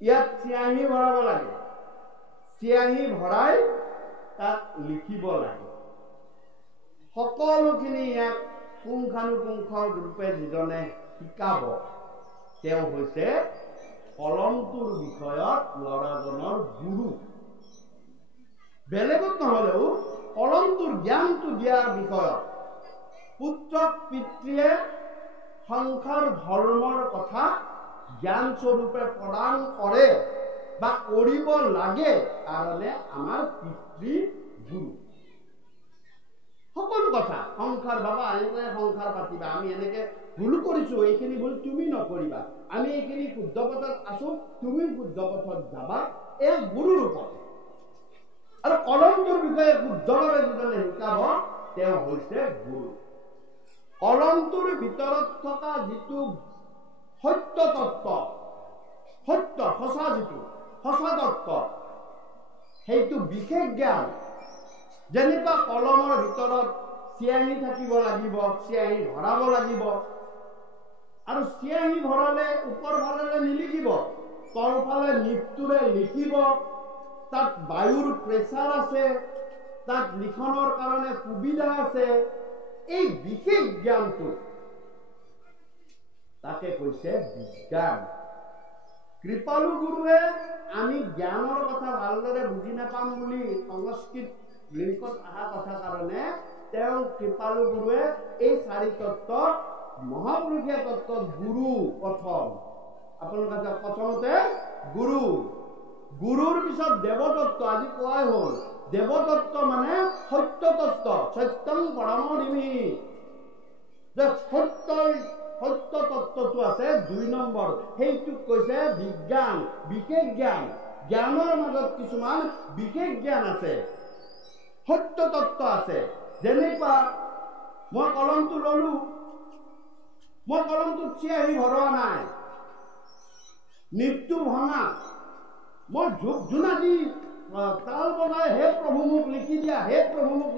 ইয়াত চিয়াহী ভৰাব লাগে, চিয়াহী ভৰাই তাক লিখিব লাগে। সকলোখিনি ইয়াক পুংখানুপুংখ ৰূপে যিজনে শিকাব তেওঁ হৈছে কলমটোৰ বিষয়ত ল'ৰাজনৰ গুৰু। বেলেগত নহলেও কলমটোৰ জ্ঞানটো দিয়াৰ বিষয়ত পুত্ৰক পিতৃয়ে সংসাৰ ধৰ্মৰ কথা জ্ঞান স্বৰূপে প্ৰদান কৰে বা কৰিব লাগে কাৰণে আমাৰ পিতৃ গুৰু। সকলো কথা সংসাৰ বাবা এনেকৈ সংসাৰ পাতিবা, আমি এনেকে ভুল কৰিছো, এইখিনি ভুল তুমি নকৰিবা, আমি এইখিনি শুদ্ধ পথত আছো, তুমি শুদ্ধ পথত যাবা, এই গুৰুৰ ওপৰত। আৰু কলমটোৰ বিষয়ে শুদ্ধভাৱে যিজনে শিকাব তেওঁ হৈছে গুৰু। কলমটোৰ ভিতৰত থকা যিটো সত্য তত্ত্ব, সত্য সঁচা যিটো সঁচা তত্ত্ব, সেইটো বিশেষ জ্ঞান। যেনেকুৱা কলমৰ ভিতৰত চিয়াহী থাকিব লাগিব, চিয়াহী ভৰাব লাগিব, আৰু চিয়াহী ভৰালে ওপৰ ফালে নিলিখিব, তলফালে নিপটোৰে লিখিব, তাত বায়ুৰ প্ৰেছাৰ আছে, তাত লিখনৰ কাৰণে সুবিধা আছে। এই বিশেষ জ্ঞানটো তাকে কৈছে বিজ্ঞান। কৃপালু গুৰুৱে আমি জ্ঞানৰ কথা ভালদৰে বুজি নাপাম বুলি সংস্কৃত লিংকত অহা কথা কাৰণে তেওঁ কৃপালু গুৰুৱে এই চাৰি তত্ত্ব মহাপুৰুষীয়া তত্ত্বত গুৰু প্ৰথম, আপোনালোকে প্ৰথমতে গুৰু, গুৰুৰ পিছত দেৱতত্ত্ব। আজি কোৱাই হ'ল দেৱতত্ত্ব মানে সত্য তত্ত্ব, সত্যং পৰমধীমহি। যে সত্য তত্ত্বটো আছে 2 নম্বৰ, সেইটোক কৈছে বিজ্ঞান, বিশেষ জ্ঞান। জ্ঞানৰ মাজত কিছুমান বিশেষ জ্ঞান আছে, সত্য তত্ত্ব আছে। যেনেকুৱা মই কলমটো ললো, মই কলমটোত চিয়াহী ভৰোৱা নাই, নিপটো ভঙা, মই ঝোপ ঝুনা দি তাল বনাই হে প্ৰভু মোক লিখি দিয়া, হে প্ৰভু মোক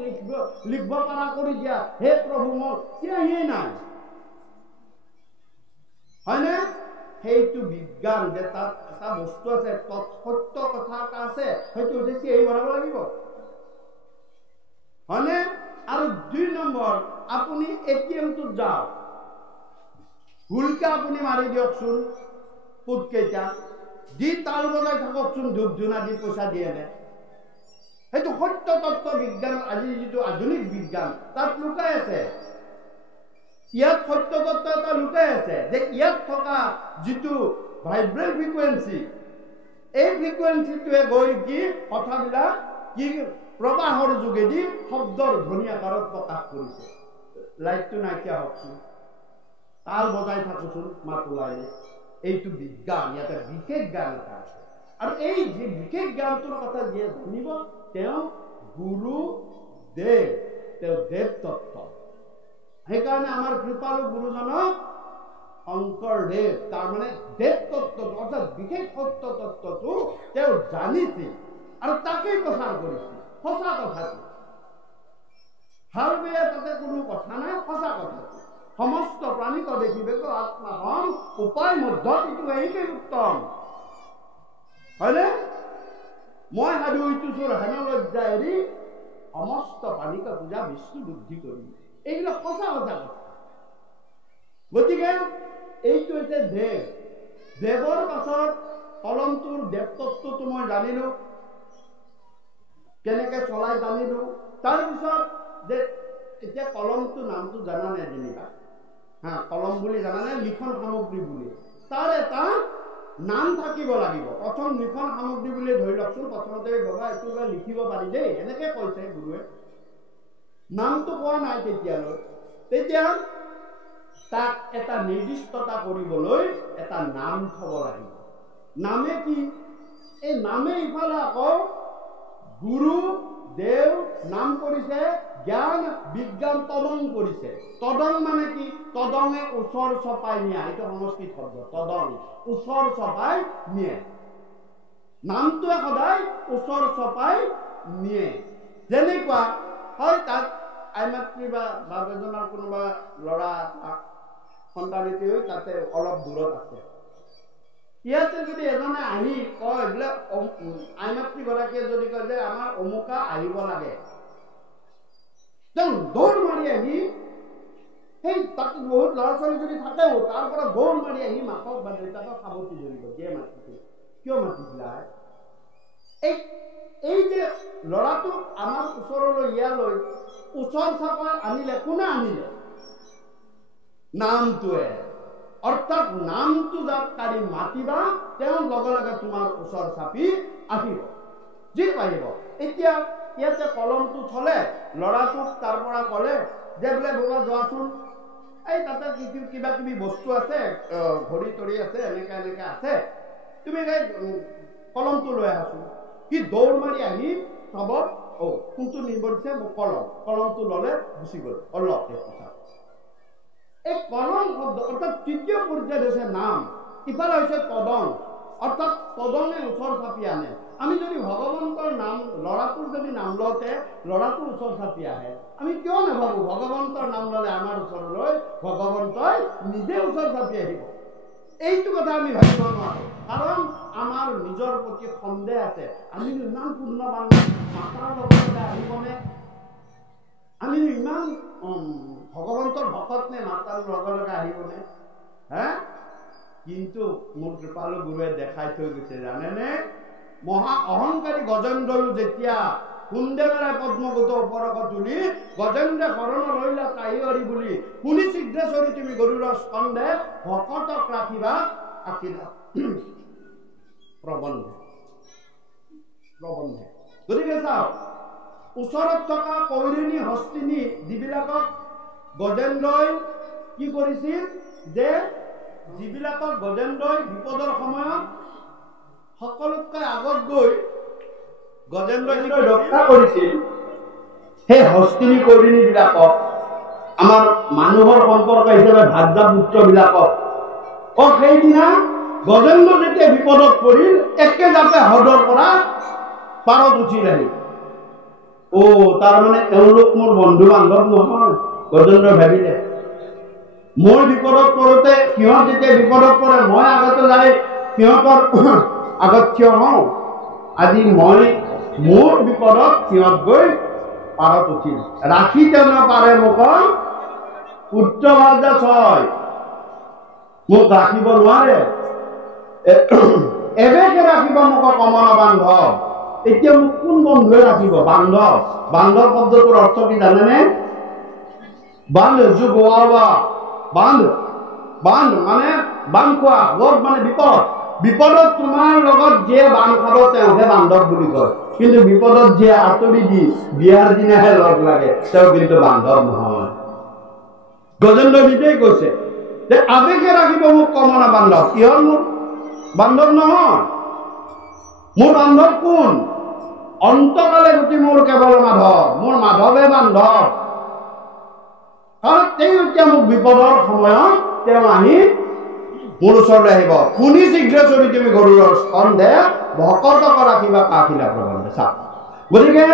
লিখিব পৰা কৰি দিয়া, হে প্ৰভু মোক, চিয়াহীয়ে নাই, হয়নে? সেইটো বিজ্ঞান। যে তাত এটা বস্তু আছে, সত্য কথা এটা আছে, সেইটো হৈছে চিয়াহী ভৰাব লাগিব, হয়নে? আৰু 2 নম্বৰ, আপুনি ATM-টোত যাওক, ভুলকে আপুনি মাৰি দিয়কচোন ফুট কেইটা দি, তাল বজাই থাককচোন, ধূপ ধূনা দি পইচা দিয়ে নে? সেইটো সত্য তত্ত্ব বিজ্ঞান। আজি যিটো আধুনিক বিজ্ঞান তাত লুকাই আছে, ইয়াত সত্য তত্ত্ব এটা লুকাই আছে, যে ইয়াত থকা যিটো ভাইব্ৰেল ফ্ৰিকুৱেঞ্চি, এই ফ্ৰিকুৱেঞ্চিটোৱে গৈ কি কথাবিলাক কি প্ৰবাহৰ যোগেদি শব্দৰ ধ্বনি আকাৰত প্ৰকাশ কৰিছে। লাইটটো নাইকিয়া হওকচোন, তাল বজাই থাকোচোন, মাত ওলাই। এইটো বিজ্ঞান, ইয়াতে বিশেষ জ্ঞান এটা আছে। আৰু এই যে বিশেষ জ্ঞানটোৰ কথা যিয়ে জানিব তেওঁ গুৰু দেৱ, তেওঁ দেৱ তত্ত্ব। সেইকাৰণে আমাৰ কৃপালু গুৰুজনক শংকৰদেৱ, তাৰমানে দেৱ তত্ত্বটো অৰ্থাৎ বিশেষ সত্য তত্ত্বটো তেওঁ জানিছিল আৰু তাকেই প্ৰচাৰ কৰিছিল। সঁচা কথাটো, ভাল বেয়া তাতে কোনো কথা নাই, সঁচা কথাটো। সমস্ত প্ৰাণীক দেখিবে আত্মাহং উপায় মধ্য ইটো এইটোৱেই উত্তম, হয়নে? মই সাধু ইটো চোৰ হেন লজ্জা এৰি সমস্ত প্ৰাণীক পূজা বিষ্ণু বুদ্ধি কৰিম, এইবিলাক সঁচা কথা। গতিকে এইটো হৈছে দেৱ। দেৱৰ পাছত কলমটোৰ দেৱতত্বটো মই জানিলো, কেনেকে চলাই জানিলো। তাৰপিছত যে এতিয়া কলমটো নামটো জানা নাই যেনিবা, কলম বুলি জানানে? লিখন সামগ্ৰী বুলি তাৰ এটা নাম থাকিব লাগিব। প্ৰথম লিখন সামগ্ৰী বুলি ধৰি লওকচোন, প্ৰথমতে বাবা এইটো লিখিব পাৰি দেই, এনেকে কৈছে গুৰুৱে, নামটো কোৱা নাই তেতিয়ালৈ। তেতিয়া তাক এটা নিৰ্দিষ্টতা কৰিবলৈ এটা নাম থব লাগিব। নামে কি? এই নামে ইফালে আকৌ গুৰু দেৱ নাম কৰিছে, জ্ঞান বিজ্ঞান তদং কৰিছে। তদং মানে কি? তদঙে ওচৰ চপাই নিয়া, এইটো সংস্কৃত শব্দ। তদং ওচৰ চপাই নিয়ে, নামটোৱে সদায় ওচৰ চপাই নিয়ে। যেনেকুৱা হয়, তাত আইমাতৃ বা বাপ এজনৰ কোনোবা ল'ৰা সন্তানিতি হৈ তাতে অলপ দূৰত আছে, ইয়াতে যদি এজনে আহি কয় বোলে, আইমাতৃগৰাকীয়ে যদি কয় যে আমাৰ অমুকা আহিব লাগে, তেওঁ দৌৰ মাৰি আহি সেই তাত বহুত ল'ৰা ছোৱালী যদি থাকেও তাৰ পৰা দৌৰ মাৰি আহি মাকক বা দেউতাকক সাৱটি ধৰিব, কিয় মাতিছিল, কিয় মাতিছিলা? এই যে ল'ৰাটোক আমাৰ ওচৰলৈ ইয়ালৈ ওচৰ চাপাই আনিলে, কোনে আনিলে? নামটোৱে। অৰ্থাৎ নামটো যাক কালি মাতিবা তেওঁ লগে লগে তোমাৰ ওচৰ চাপি আহিব, যি পাৰিব। এতিয়া ইয়াতে কলমটো থলে, ল'ৰাটোক তাৰ পৰা ক'লে যে বোলে বাবা যোৱাচোন, এই তাতে কিবা কিবি বস্তু আছে, ঘড়ী তৰি আছে, এনেকা এনেকা আছে, তুমি কলমটো লৈ আহাচোন। সি দৌৰ মাৰি আহি চাব, কোনটো নিব দিছে, মোক কলমটো ললে গুচি গল। অলপ কথা এই কলম শব্দ অৰ্থাৎ তৃতীয় পৰ্যায়ত হৈছে নাম, ইফালে হৈছে তদং, অৰ্থাৎ তদঙে ওচৰ চাপি আনে। আমি যদি ভগৱন্তৰ নাম, ল'ৰাটোৰ যদি নাম লওঁতে ল'ৰাটোৰ ওচৰ চাপি আহে, আমি কিয় নাভাবো ভগৱন্তৰ নাম ললে আমাৰ ওচৰলৈ ভগৱন্তই নিজে ওচৰ চাপি আহিব? এইটো কথা আমি ভাবিব নোৱাৰো, কাৰণ আমাৰ নিজৰ প্ৰতি সন্দেহ আছে। আমি ইমান পূৰ্ণবান, মাতাৰ লগতে আহিবনে? আমি ইমান ভগৱন্তৰ ভকত নে, মাতাৰ লগে লগে আহিবনে? হে, কিন্তু মোৰ কৃপালু গুৰুৱে দেখাই থৈ গৈছে, জানেনে? মহা অহংকাৰী গজেন্দ্ৰও যেতিয়া কুন্দেৱৰে পদ্মগত ওপৰক তুলি গজেন্দ্ৰ শৰণ লৈলা তাহি হৰি বুলি শুনি শীঘ্ৰেশ্বৰী তুমি গৰুৰ স্কন্ধে ভকতক ৰাখিবা আশীৰ্বাদ প্ৰবন্ধে। গতিকে চাওক, ওচৰত থকা কৈৰিণী, হস্তিনী যিবিলাকক গজেন্দ্ৰই কি কৰিছিল, যে যিবিলাকক গজেন্দ্ৰই বিপদৰ সময়ত সকলোতকৈ আগত গৈ গজেন্দ্ৰই ৰক্ষা কৰিছিল, সেই হস্তিনী কৈৰিণী বিলাকক, আমাৰ মানুহৰ সম্পৰ্ক হিচাপে ভাৰ্যা পুত্ৰ বিলাকক, সেইদিনা গজেন্দ্ৰ যেতিয়া বিপদত পৰিল, একেজাপে হ্ৰদৰ পৰা পাৰত উঠি আহিল। তাৰমানে এওঁলোক মোৰ বন্ধু বান্ধৱ নহয়, গজেন্দ্ৰই ভাবিলে। মোৰ বিপদত পৰোতে সিহঁত যেতিয়া বিপদত পৰে, মই আগতে যাই সিহঁতৰ আগত থিয় হওঁ। আজি মই মোৰ বিপদত সিহঁত গৈ পাৰত উঠিল। ৰাখি তেওঁ পাৰে মোক পুত্ৰ ভাৰ্যা ছয়, মোক ৰাখিব নোৱাৰে, এবেকে ৰাখিব মোক কমল বান্ধৱ। এতিয়া মোক কোন বন্ধুৱে ৰাখিব? বান্ধৱ। বান্ধৱ শব্দটোৰ অৰ্থ কি জানেনে? বান্ধ যোগোৱা, বান্ধ মানে বান্ধ খোৱা, লগ মানে বিপদ। বিপদত তোমাৰ লগত যিয়ে বান্ধ খাব তেওঁহে বান্ধৱ বুলি কয়, কিন্তু বিপদত যিয়ে আঁতৰি দি বিয়াৰ দিনাহে লগ লাগে তেওঁ কিন্তু বান্ধৱ নহয়। গজেন্দ্ৰ নিজেই কৈছে যে আবেগে ৰাখিব মোক কমনা বান্ধৱ। কিহৰ মোৰ বান্ধৱ নহয়? মোৰ বান্ধৱ কোন? অন্তকালে গতি মোৰ কেৱল মাধৱ, মোৰ মাধৱে বান্ধৱ। কাৰণ তেওঁ এতিয়া মোক বিপদৰ সময়ত তেওঁ আহি মোৰ ওচৰলৈ আহিব। শুনি শীঘ্ৰেশ্বৰী তুমি গৰুড়ৰ স্কন্ধে ভকতক ৰাখিবা কাশিলা প্ৰবন্ধে। চাওক, গতিকে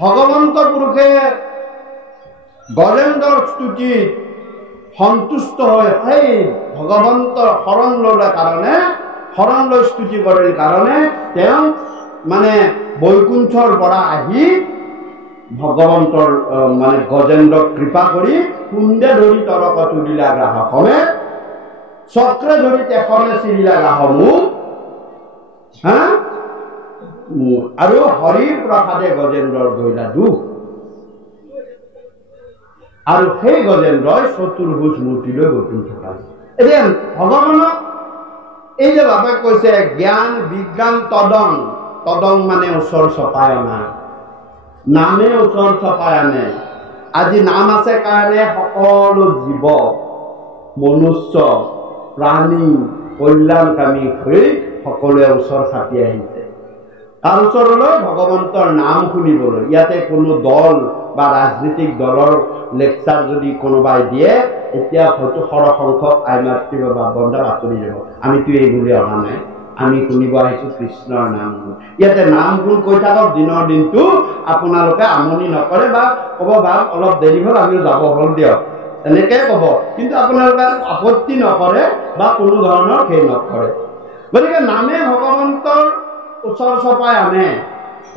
ভগৱন্ত পুৰুষে গজেন্দ্ৰৰ স্তুতিত সন্তুষ্ট হৈ সেই ভগৱন্তৰ শৰণ ললে কাৰণে, শৰণ লৈ স্তুতি কৰিল কাৰণে তেওঁ মানে বৈকুণ্ঠৰ পৰা আহি ভগৱন্তৰ মানে গজেন্দ্ৰক কৃপা কৰি কুন্দে ধৰি তৰক তুলিলা গ্ৰাহকমে, চক্ৰে ধৰি তেখনে চিৰিলা গ্ৰাহমুখ, আৰু হৰিৰ প্ৰসাদে গজেন্দ্ৰৰ গইলা দুখ। আৰু সেই গজেন্দ্ৰই চতুৰ্ভুজ মূৰ্তিলৈ বৈকুণ্ঠ পালে। এতিয়া ভগৱানক এই যে বাপে কৈছে জ্ঞান বিজ্ঞান তদং, তদং মানে ওচৰ চপাই অনা, নামে ওচৰ চপাই আনে। আজি নাম আছে কাৰণে সকলো জীৱ, মনুষ্য, প্ৰাণী কল্যাণকামী হৈ সকলোৱে ওচৰ চাপি আহিছে তাৰ ওচৰলৈ ভগৱন্তৰ নাম শুনিবলৈ। ইয়াতে কোনো দল বা ৰাজনীতিক দলৰ লেকচাৰ যদি কোনোবাই দিয়ে, এতিয়া হয়তো সৰহসংখ্যক আইমাতৃ বা বন্ধা আঁতৰি যাব। আমিতো এইবুলি অহা নাই, আমি শুনিব আহিছো কৃষ্ণৰ নাম গুণ। ইয়াতে নাম গুণ কৈ থাকক দিনৰ দিনটো, আপোনালোকে আমনি নকৰে বা ক'ব ভাব অলপ দেৰি হ'ল আমিও যাব হ'ল দিয়ক, এনেকে ক'ব, কিন্তু আপোনালোকে আপত্তি নকৰে বা কোনো ধৰণৰ সেই নকৰে। গতিকে নামে ভগৱন্তৰ ওচৰ চপাই আনে,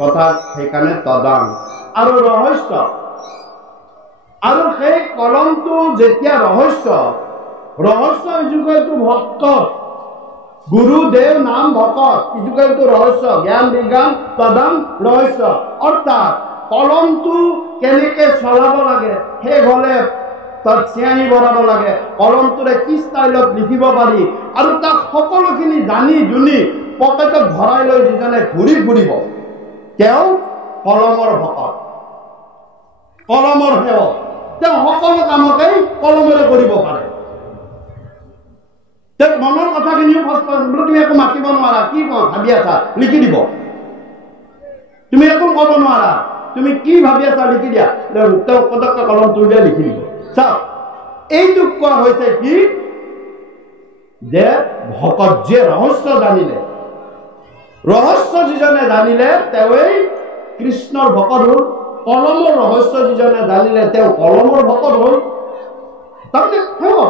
অৰ্থাৎ সেইকাৰণে তদাং আৰু ৰহস্য। আৰু সেই কলমটো যেতিয়া ৰহস্য ইজুগলটো ভক্ত, গুৰুদেৱ নাম ভকত, ইজুগলটো ৰহস্য, জ্ঞান বিজ্ঞান তদাং ৰহস্য। অৰ্থাৎ কলমটো কেনেকে চলাব লাগে, শেষ হলে তাত চিয়াঁহী ভৰাব লাগে, কলমটোৰে কি ষ্টাইলত লিখিব পাৰি, আৰু তাক সকলোখিনি জানি জুনি পকেটত ভৰাই লৈ যিজনে ঘূৰি ফুৰিব তেওঁ কলমৰ ভকত, কলমৰ সেৱক। তেওঁ সকলো কামকেই কলমেৰে কৰিব পাৰে। তেওঁ মনৰ কথাখিনিও তুমি একো মাতিব নোৱাৰা, কি ভাবি আছা লিখি দিব। তুমি একো ক'ব নোৱাৰা, তুমি কি ভাবি আছা লিখি দিয়া, তেওঁ পটককৈ কলমটো উলিয়াই লিখি দিব। চাওক, এইটোক কোৱা হৈছে কি যে ভকত যিয়ে ৰহস্য জানিলে, ৰহস্য যিজনে জানিলে তেওঁই কৃষ্ণৰ ভকত হ'ল। কলমৰ ৰহস্য যিজনে জানিলে তেওঁ কলমৰ ভকত হ'ল। তাৰমানে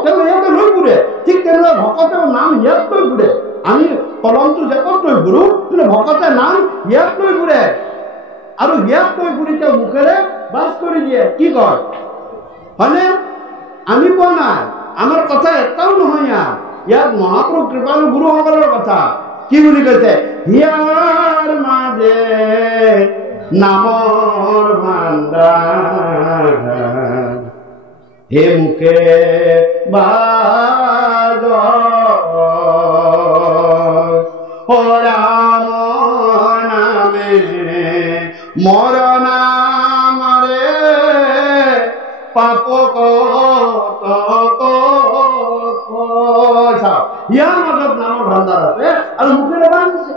তেওঁ ইয়াতে লৈ ফুৰে, ঠিক তেনেদৰে ভকতেও নাম ইয়াত লৈ ফুৰে। আমি কলমটো জেপত লৈ ফুৰো, কিন্তু ভকতে নাম ইয়াত লৈ ফুৰে আৰু ইয়াত লৈ ফুৰি তেওঁ মুখেৰে বাস কৰি দিয়ে। কি কয় হয়নে? আমি কোৱা নাই, আমাৰ কথা এটাও নহয়। ইয়াত মহাপুৰুষ কৃপালু গুৰুসকলৰ কথা কি বুলি কৈছে, হিয়াৰ মাজে নামৰ ভাণ্ডাৰ হে মুখে বাজ ৰাম নামে মৰ নামৰে পাপ ইয়াৰ মাজত নামৰ ভাণ্ডাৰ আছে আৰু মুখেৰে বান্ধিছে।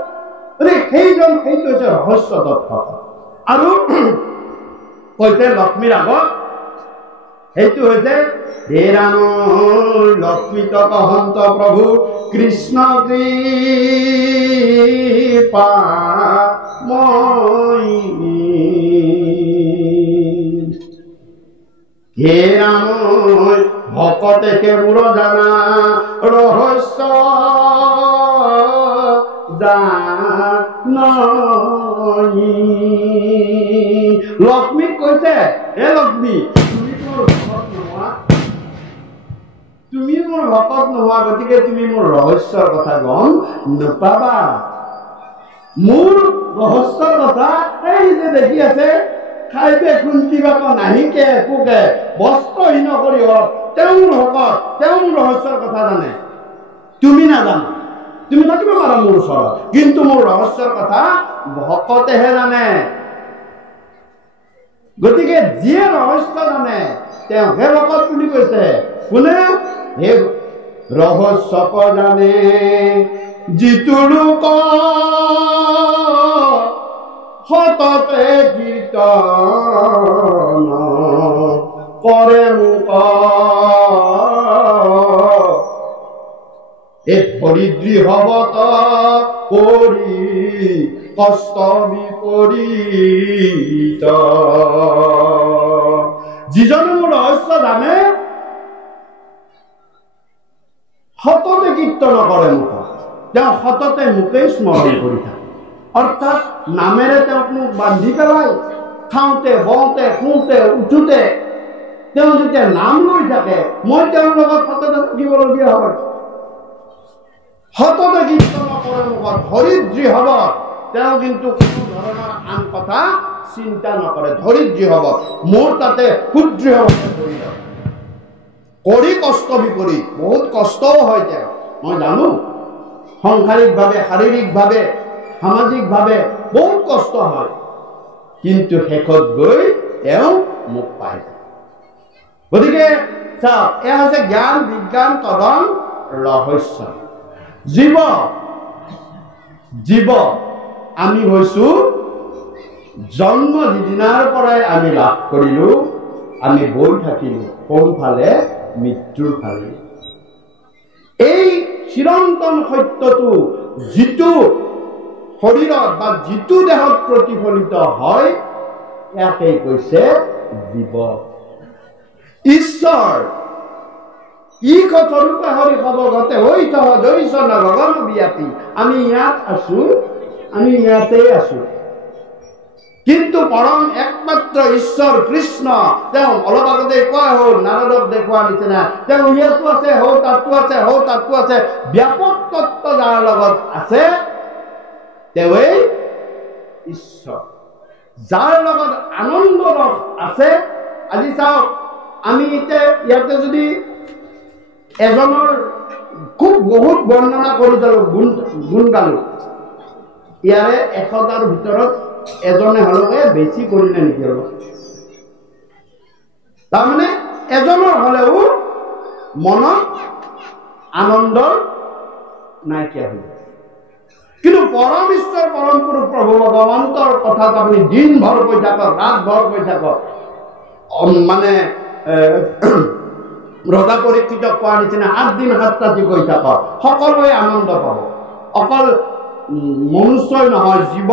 সেইটো হৈছে ৰহস্য তত্ত্ব। আৰু কৈছে লক্ষ্মীৰ আগত সেইটো হৈছে হে ৰাম লক্ষ্মীত কহন্ত প্ৰভু কৃষ্ণ কৃপা মই হে ৰাম ভকতেকে মোৰ জানা ৰহস্য লক্ষ্মীক কৈছে, হে লক্ষ্মী তুমি মোৰ ভকত নোহোৱা, গতিকে তুমি মোৰ ৰহস্যৰ কথা গম নাপাবা। মোৰ ৰহস্যৰ কথা এই যে দেখি আছে, খাইবে খুন্দিবাক নাহিকে একোকে বস্ত্ৰহীন কৰি হওক তেওঁ ভকত, তেওঁ মোৰ ৰহস্যৰ কথা জানে। তুমি নাজানা, তুমি থাকিব পাৰা মোৰ ওচৰত, কিন্তু মোৰ ৰহস্যৰ কথা ভকতেহে জানে। গতিকে যিয়ে ৰহস্য জানে তেওঁহে ভকত বুলি কৈছে। কোনে? হে ৰহস্যক জানে যিটো লোক সততে কীৰ্তন কৰে মোক এই দৰিদ্ৰী হবত কৰি কষ্ট বিপৰীত। যিজনে মোৰ ৰহস্য জানে সততে কীৰ্তন কৰে মোক, তেওঁ সততে মোকেই স্মৰণ কৰি থাকে। অৰ্থাৎ নামেৰে তেওঁক মোক বান্ধি পেলাই খাওঁতে বওঁতে শুওঁতে উঠোতে তেওঁ যেতিয়া নাম লৈ থাকে, মই তেওঁৰ লগত সততে থাকিবলগীয়া হয়। সততে কীৰ্তন কৰে মুখত ধৰিত্ৰী হ'ব, তেওঁ কিন্তু কোনো ধৰণৰ আন কথা চিন্তা নকৰে। ধৰিত্ৰী হ'ব, মোৰ তাতে সুদৃঢ় কৰি কষ্ট বিপৰীত, বহুত কষ্টও হয় তেওঁ, মই জানো। সাংসাৰিকভাৱে, শাৰীৰিকভাৱে, সামাজিকভাৱে বহুত কষ্ট হয়, কিন্তু শেষত গৈ তেওঁ মোক পায়। গতিকে চাওক, এয়া হৈছে জ্ঞান বিজ্ঞান তদন ৰহস্য। জীৱ আমি হৈছো জন্ম যিদিনাৰ পৰাই আমি লাভ কৰিলো, আমি গৈ থাকিলো কোনফালে? মৃত্যুৰ ফালে। এই চিৰন্তন সত্যটো যিটো শৰীৰত বা যিটো দেহত প্ৰতিফলিত হয়, ইয়াকেই কৈছে জীৱ। ঈশ্বৰ ই কথৰূপে হৰি খবগতে হৈ থহ দৈছ নগন বিয়াতি। আমি ইয়াত আছো, আমি ইয়াতেই আছো, কিন্তু পৰম একমাত্ৰ ঈশ্বৰ কৃষ্ণ তেওঁ অলপ আগতে কোৱা হ'ল, নাৰদক দেখুওৱা নিচিনা তেওঁ ইয়াতো আছে, হৌ তাতো আছে, হৌ তাতো আছে। ব্যাপক তত্ত্ব যাৰ লগত আছে তেওঁই ঈশ্বৰ। যাৰ লগত আনন্দ ৰস আছে, আজি চাওক, আমি এতিয়া ইয়াতে যদি এজনৰ খুব বহুত বৰ্ণনা কৰি দিলো, গুণ গালো, ইয়াৰে 100টাৰ ভিতৰত এজনে হলেও বেছি কৰিলে নেকি অলপ? তাৰমানে এজনৰ হ'লেও মনত আনন্দৰ নাইকিয়া হৈ যায়। কিন্তু পৰম ঈশ্বৰ পৰম পুৰুষ প্ৰভু ভগৱন্তৰ কথাত আপুনি দিনভৰ কৈ থাকক, ৰাতভৰ কৈ থাকক, মানে ৰজা পৰীক্ষিতক কোৱাৰ নিচিনা 7 দিন 7 ৰাতি কৈ থাকক, সকলোৱে আনন্দ পাব। অকল মনুষ্যই নহয়, জীৱ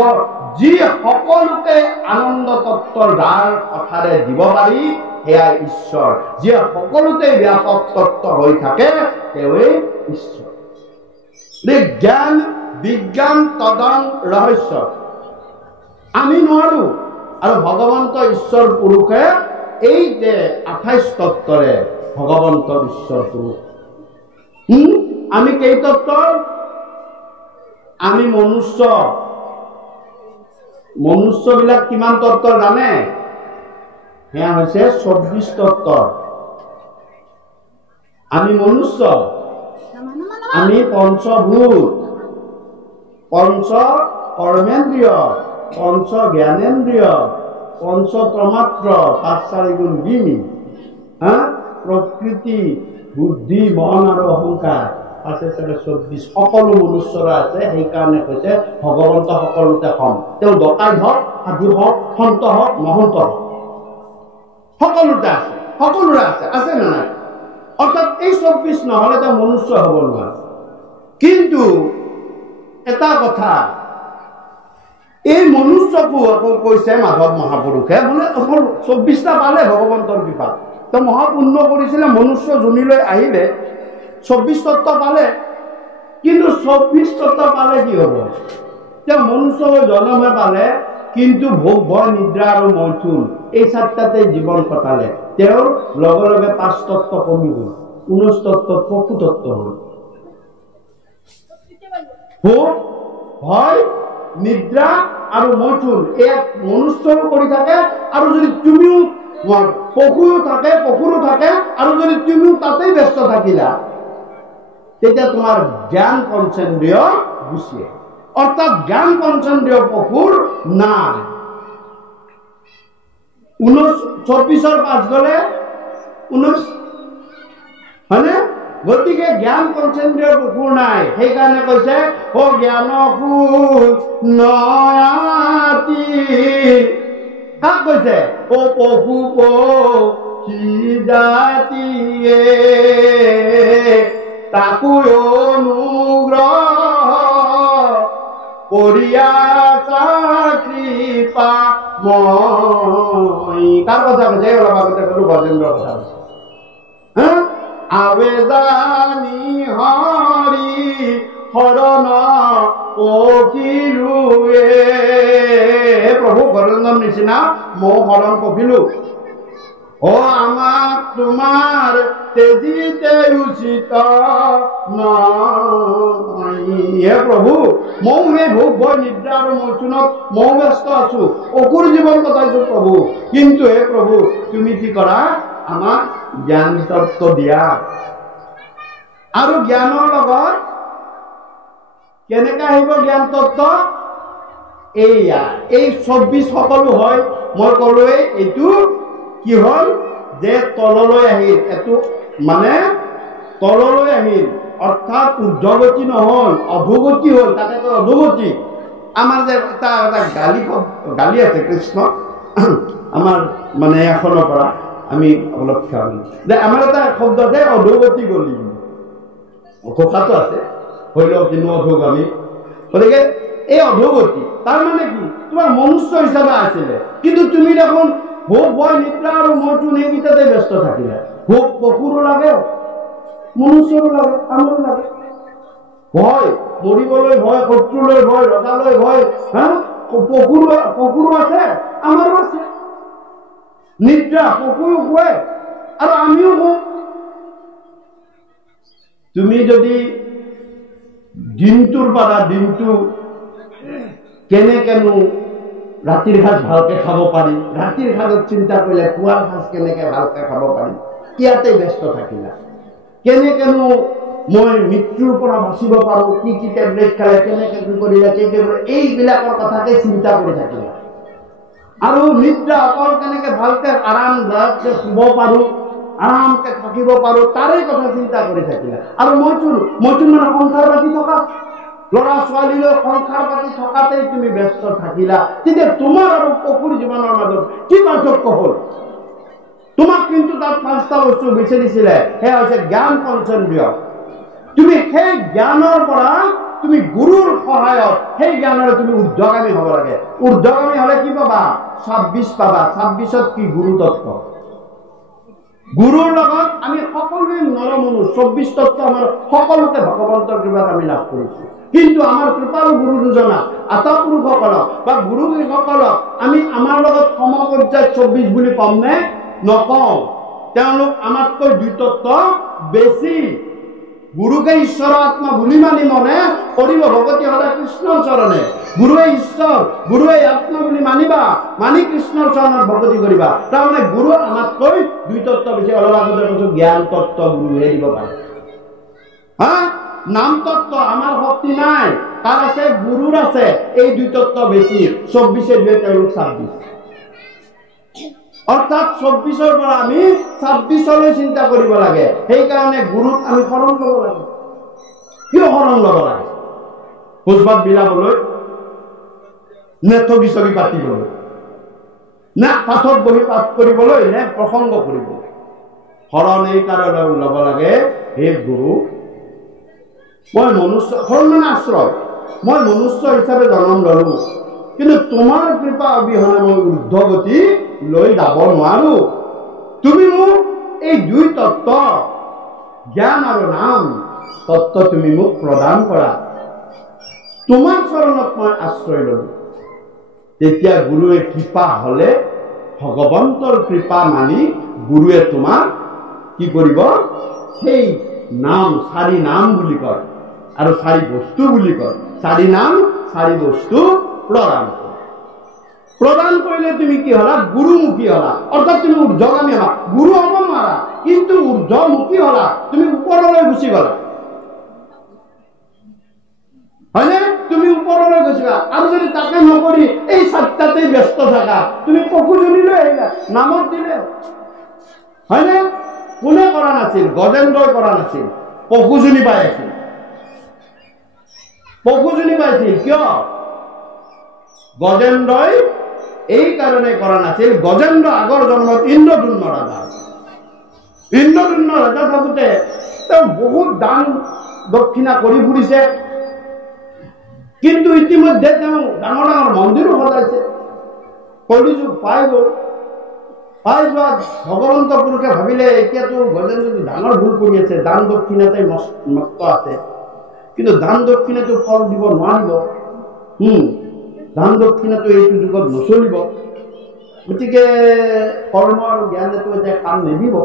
যি সকলোকে আনন্দ তত্ত্বৰ যাৰ কথাৰে দিব পাৰি সেয়া ঈশ্বৰ। যিয়ে সকলোতে ব্যাপক তত্ত্ব হৈ থাকে তেওঁৱেই ঈশ্বৰ। জ্ঞান বিজ্ঞান তদন ৰহস্য আমি নোৱাৰো, আৰু ভগৱন্ত ঈশ্বৰ পুৰুষে এই যে 28 তত্ত্বৰে ভগৱন্তৰ ঈশ্বৰ পুৰুষ। আমি কেই তত্ত্বৰ? আমি মনুষ্যবিলাক কিমান তত্ত্বৰ জানে? সেয়া হৈছে 24 তত্ত্বৰ। আমি মনুষ্য, আমি পঞ্চভূত, পঞ্চ কৰ্মেন্দ্ৰিয়, পঞ্চ জ্ঞানেন্দ্ৰিয়, পঞ্চ তন্মাত্ৰ, 5 4 গুণ 20, প্ৰকৃতি বুদ্ধি মন আৰু অহংকাৰ আছে 24। সকলো মনুষ্যৰা আছে। সেইকাৰণে কৈছে ভগৱন্ত সকলোতে সম। তেওঁ ডকাইত হওক, সাধু হওক, সন্ত হওক, মহন্ত হওক, সকলোতে আছে, সকলোৰে আছে, আছে নে নাই? অৰ্থাৎ এই 24 নহ'লে তেওঁ মনুষ্য হ'ব নোৱাৰে। কিন্তু এটা কথা, এই মনুষ্যকো আকৌ কৈছে মাধৱ মহাপুৰুষে, বোলে অকল 24টা পালে ভগৱন্তৰ কৃপাত। তেওঁ মহাপুণ্য কৰিছিলে, মনুষ্য জুনিলৈ আহিলে 24 তত্ত্ব পালে। কিন্তু 24 তত্ত্ব পালে কি হ'ব? তেওঁ মনুষ্য জন্মহে পালে, কিন্তু ভোগ ভয় নিদ্ৰা আৰু মৈথুন এই 4টাতে জীৱন কটালে। তেওঁৰ লগে লগে 5 তত্ত্ব কমি গ'ল, 19 তত্ত্ব পশু তত্ত্ব হ'ল। ভোগ ভয় নিদ্ৰা আৰু মৈথুন এয়া মনুষ্যও কৰি থাকে, আৰু যদি তুমিও পশুও থাকে, পশুৰো থাকে, আৰু যদি তুমিও তাতেই ব্যস্ত থাকিলা তেতিয়া তোমাৰ জ্ঞান পঞ্চেন্দ্ৰিয় গুচি আহে। অৰ্থাৎ জ্ঞান পঞ্চেন্দ্ৰিয় পশুৰ নাই। 24ৰ 5 গ'লে 19, হয়নে? গতিকে জ্ঞান পঞ্চেন্দ্ৰিয় পশুৰ নাই। সেইকাৰণে কৈছে অ জ্ঞানকো নয়াতি। কাক কৈছে? অ পশু পক্ষী জাতিয়ে তাকো অনুগ্ৰহ কৰিয়াছা কৃপা মই। কাৰ কথা কৈছে? অলপ আগতে ক'লো গজেন্দ্ৰৰ কথা কৈছে। আবেদানি হৰি শৰণ পখিলোৱে। প্ৰভু গজেন্দ্ৰৰ নিচিনা ময়ো শৰণ পখিলো। অ আমাক তোমাৰ তেজিতে উচিত নাই। হে প্ৰভু, ময়ো সেই ভোগ ভয় নিদ্ৰা আৰু মৈথুনত ময়ো ব্যস্ত আছো, অসুৰ জীৱন কটাইছো প্ৰভু। কিন্তু হে প্ৰভু, তুমি কি কৰা? আমাক জ্ঞান তত্ত্ব দিয়া। আৰু জ্ঞানৰ লগত কেনেকে আহিব জ্ঞান তত্ত্ব? এইয়া এই 24 সকলো হয়। মই ক'লোৱে এইটো কি হ'ল যে তললৈ আহিল, এইটো মানে তললৈ আহিল, অৰ্থাৎ ঊৰ্ধ্বগতি নহ'ল, অধোগতি হ'ল। তাকে কয় অধোগতি। আমাৰ যে এটা গালি আছে কৃষ্ণ আমাৰ মানে এখনৰ পৰা আমি অলপ খেয়াল যে আমাৰ এটা শব্দ আছে অধোগতি গলি, কথাটো আছে হলেও কিন্তু অধোগামী। গতিকে এই অধোগতি তাৰ মানে কি? তোমাৰ মনুষ্য হিচাপে আছিলে, কিন্তু তুমি দেখোন ভোগ ভয় নিদ্ৰা আৰু মৈথুন এইকেইটাতে ব্যস্ত থাকিলে। ভোগ পশুৰো লাগে, মনুষ্যৰো লাগে, আমাৰো লাগে। ভয়, মৰিবলৈ ভয়, শত্ৰুলৈ ভয়, ৰজালৈ ভয়, পশুৰো আছে, আমাৰো আছে। নিদ্ৰা পশুও শুৱে আৰু আমিও শুওঁ। তুমি যদি দিনটোৰ পৰা দিনটো কেনেকেনো ৰাতিৰ সাজ ভালকে খাব পাৰি, ৰাতিৰ সাজত চিন্তা কৰিলে পুৱাৰ সাজ কেনেকে ভালকে খাব পাৰি, ইয়াতে ব্যস্ত থাকিলা। কেনেকেনো মই মৃত্যুৰ পৰা বাচিব পাৰো, কি কি টেবলেট খালে, কেনেকে কি কৰিলে, এইবিলাকৰ কথাকে চিন্তা কৰি থাকিলা। আৰু নিদ্ৰা অকল কেনেকে ভালকে আৰামদায়ককে শুব পাৰো, আৰামকে থাকিব পাৰোঁ তাৰে কথা চিন্তা কৰি থাকিলা। আৰু মইচোন মানে সংসাৰ পাতি থকা ল'ৰা ছোৱালীলৈ সংসাৰ পাতি থকাতেই তুমি ব্যস্ত থাকিলা, তেতিয়া তোমাৰ আৰু পশুৰ জীৱনৰ মাজত কি পাৰ্থক্য হ'ল? তোমাক কিন্তু তাত 5টা বস্তু বিচাৰিছিলে, সেয়া হৈছে জ্ঞান পঞ্চেন্দ্ৰিয়। তুমি সেই জ্ঞানৰ পৰা তুমি গুৰুৰ সহায়ত সেই জ্ঞানেৰে তুমি ঊৰ্ধ্বগামী হ'ব লাগে। ঊৰ্ধ্বগামী হ'লে কি পাবা? 26 পাবা। 26ত কি? গুৰু তত্ত্ব। গুৰুৰ লগত আমি সকলোৱে নৰমনুষ 24 তত্ত্ব আমাৰ সকলোতে ভগৱন্তৰ কৃপাত আমি লাভ কৰিছোঁ। কিন্তু আমাৰ কৃপাল গুৰু দুজনা আতাপুৰুষসকলক বা গুৰুসকলক আমি আমাৰ লগত সমপৰ্যায়ত 24 বুলি কমনে? নকওঁ। তেওঁলোক আমাতকৈ 2 তত্ত্ব বেছি। গুৰুকে ঈশ্বৰ আত্মা বুলি মানি মনে কৰিব ভগতি সদায় কৃষ্ণৰ চৰণে। গুৰুৱে ঈশ্বৰ, গুৰুৱে আত্মা বুলি মানিবা, মানি কৃষ্ণৰ চৰণত ভগতি কৰিবা। তাৰমানে গুৰু আমাতকৈ 2 তত্ত্ব বেছি। অলপ আগতে কৈছো জ্ঞান তত্ত্ব গুৰুহে দিব পাৰে। নাম তত্ত্ব আমাৰ শক্তি নাই, তাৰ আছে, গুৰুৰ আছে। এই 2 তত্ত্ব বেছি। 24 2 তেওঁলোক 26। অৰ্থাৎ 24ৰ পৰা আমি 26লৈ চিন্তা কৰিব লাগে। সেইকাৰণে গুৰুক আমি শৰণ ল'ব লাগে। কিয় শৰণ ল'ব লাগে? ভোজ-ভাত বিলাবলৈ, নে ঠগি চগি পাতিবলৈ, নে পাঠত বহি পাঠ কৰিবলৈ, নে প্ৰসংগ কৰিবলৈ? শৰণ এই কাৰণে ল'ব লাগে, হে গুৰু, মই মনুষ্য, শৰণ মানে আশ্ৰয়, মই মনুষ্য হিচাপে জন্ম ল'লো, কিন্তু তোমাৰ কৃপা অবিহনে মই ঊৰ্ধ্বগতি লৈ যাব নোৱাৰো। তুমি মোক এই 2 তত্ত্ব, জ্ঞান আৰু নাম তত্ত্ব তুমি মোক প্ৰদান কৰা। তোমাৰ চৰণত মই আশ্ৰয় ল'লো। তেতিয়া গুৰুৱে কৃপা হ'লে, ভগৱন্তৰ কৃপা মানি গুৰুৱে তোমাক কি কৰিব? সেই নাম, 4 নাম বুলি কয় আৰু 4 বস্তু বুলি কয়। 4 নাম 4 বস্তু প্ৰদান কৰে। প্ৰদান কৰিলে তুমি কি হলা? গুৰুমুখী হলা। অৰ্থাৎ তুমি ঊৰ্ধ্বগামী হলা। গুৰু হ'ব নোৱাৰা, কিন্তু ঊৰ্ধ্বমুখী হলা, তুমি ওপৰলৈ গুচি গলা। হয়নে? তুমি ওপৰলৈ গুচি গলা। আৰু যদি তাকে নকৰি এই 4টাতেই ব্যস্ত থাকা, তুমি পশুজনীলৈ আহিলা, নামত দিলে। হয়নে? কোনে কৰা নাছিল? গজেন্দ্ৰই কৰা নাছিল, পশুজনী পাই আছিল। পশুজনী পাইছিল কিয়? গজেন্দ্ৰই এই কাৰণে কৰা নাছিল, গজেন্দ্ৰ আগৰ জন্মত ইন্দ্ৰদুম্ন ৰাজা। ইন্দ্ৰদুম্ন ৰাজা থাকোঁতে তেওঁ বহুত দান দক্ষিণা কৰি ফুৰিছে, কিন্তু ইতিমধ্যে তেওঁ ডাঙৰ ডাঙৰ মন্দিৰো সজাইছে। কলিযুগ পাই গ'ল। পাই যোৱা ভগৱন্ত পুৰুষে ভাবিলে এতিয়াতো গজেন্দ্ৰটো ডাঙৰ ভুল কৰি আছে, দান দক্ষিণাতে মস্ত আছে, কিন্তু দান দক্ষিণাটো ফল দিব নোৱাৰিব। দান দক্ষিণাটো এইটো যুগত নচলিব। গতিকে কৰ্ম আৰু জ্ঞানেতো এতিয়া কাম নিদিব।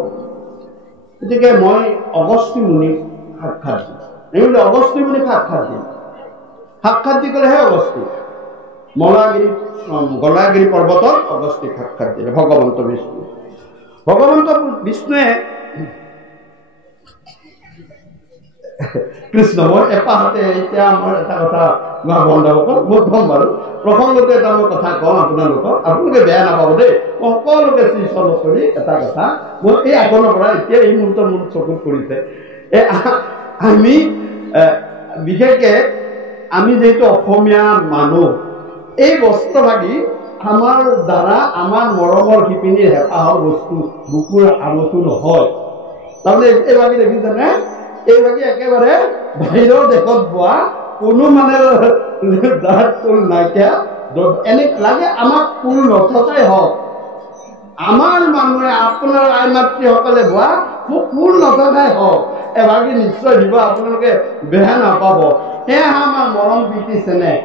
গতিকে মই অগস্ত্যী মুনিক সাক্ষাৎ দিম। এইবুলি অগস্ত্যী মুনিক সাক্ষাৎ দিম। সাক্ষাৎ দি ক'লেহে অগস্ত্যী। গলাগিৰি পৰ্বতত অগস্ত্যীক সাক্ষাৎ দিলে ভগৱন্ত বিষ্ণু। ভগৱন্ত বিষ্ণুৱে কৃষ্ণ, মই এপাহতে এতিয়া মই এটা কথা বন্ধুসকল মোক কম বাৰু, প্ৰসংগতে এটা মই কথা কওঁ আপোনালোকক, আপোনালোকে বেয়া নাপাব দেই। মই সকলোকে শ্ৰীচৰণ কৰি এটা কথা, মই এই আগনৰ পৰা এতিয়া এই মুহূৰ্তৰ মোৰ চকুত পৰিছে। আমি বিশেষকে আমি যিহেতু অসমীয়া মানুহ, এই বস্ত্ৰভাগী আমাৰ দ্বাৰা আমাৰ মৰমৰ শিপিনীৰ হেঁপাহৰ বস্তু বুকুৰ আৱতু নহয়। তাৰমানে এইভাগী দেখিছেনে? এইভাগী একেবাৰে বাহিৰৰ দেশত পোৱা কোনো মানে ফুল নাইকিয়া, এনে লাগে আমাক ফুল নথকাই হওক। আমাৰ মানুহে আপোনাৰ আই মাতৃসকলে বোৱা মোক ফুল নথকাই হওক, এভাগী নিশ্চয় দিব, আপোনালোকে বেয়া নাপাব। সেয়া আমাৰ মৰম প্ৰীতি চেনেহ,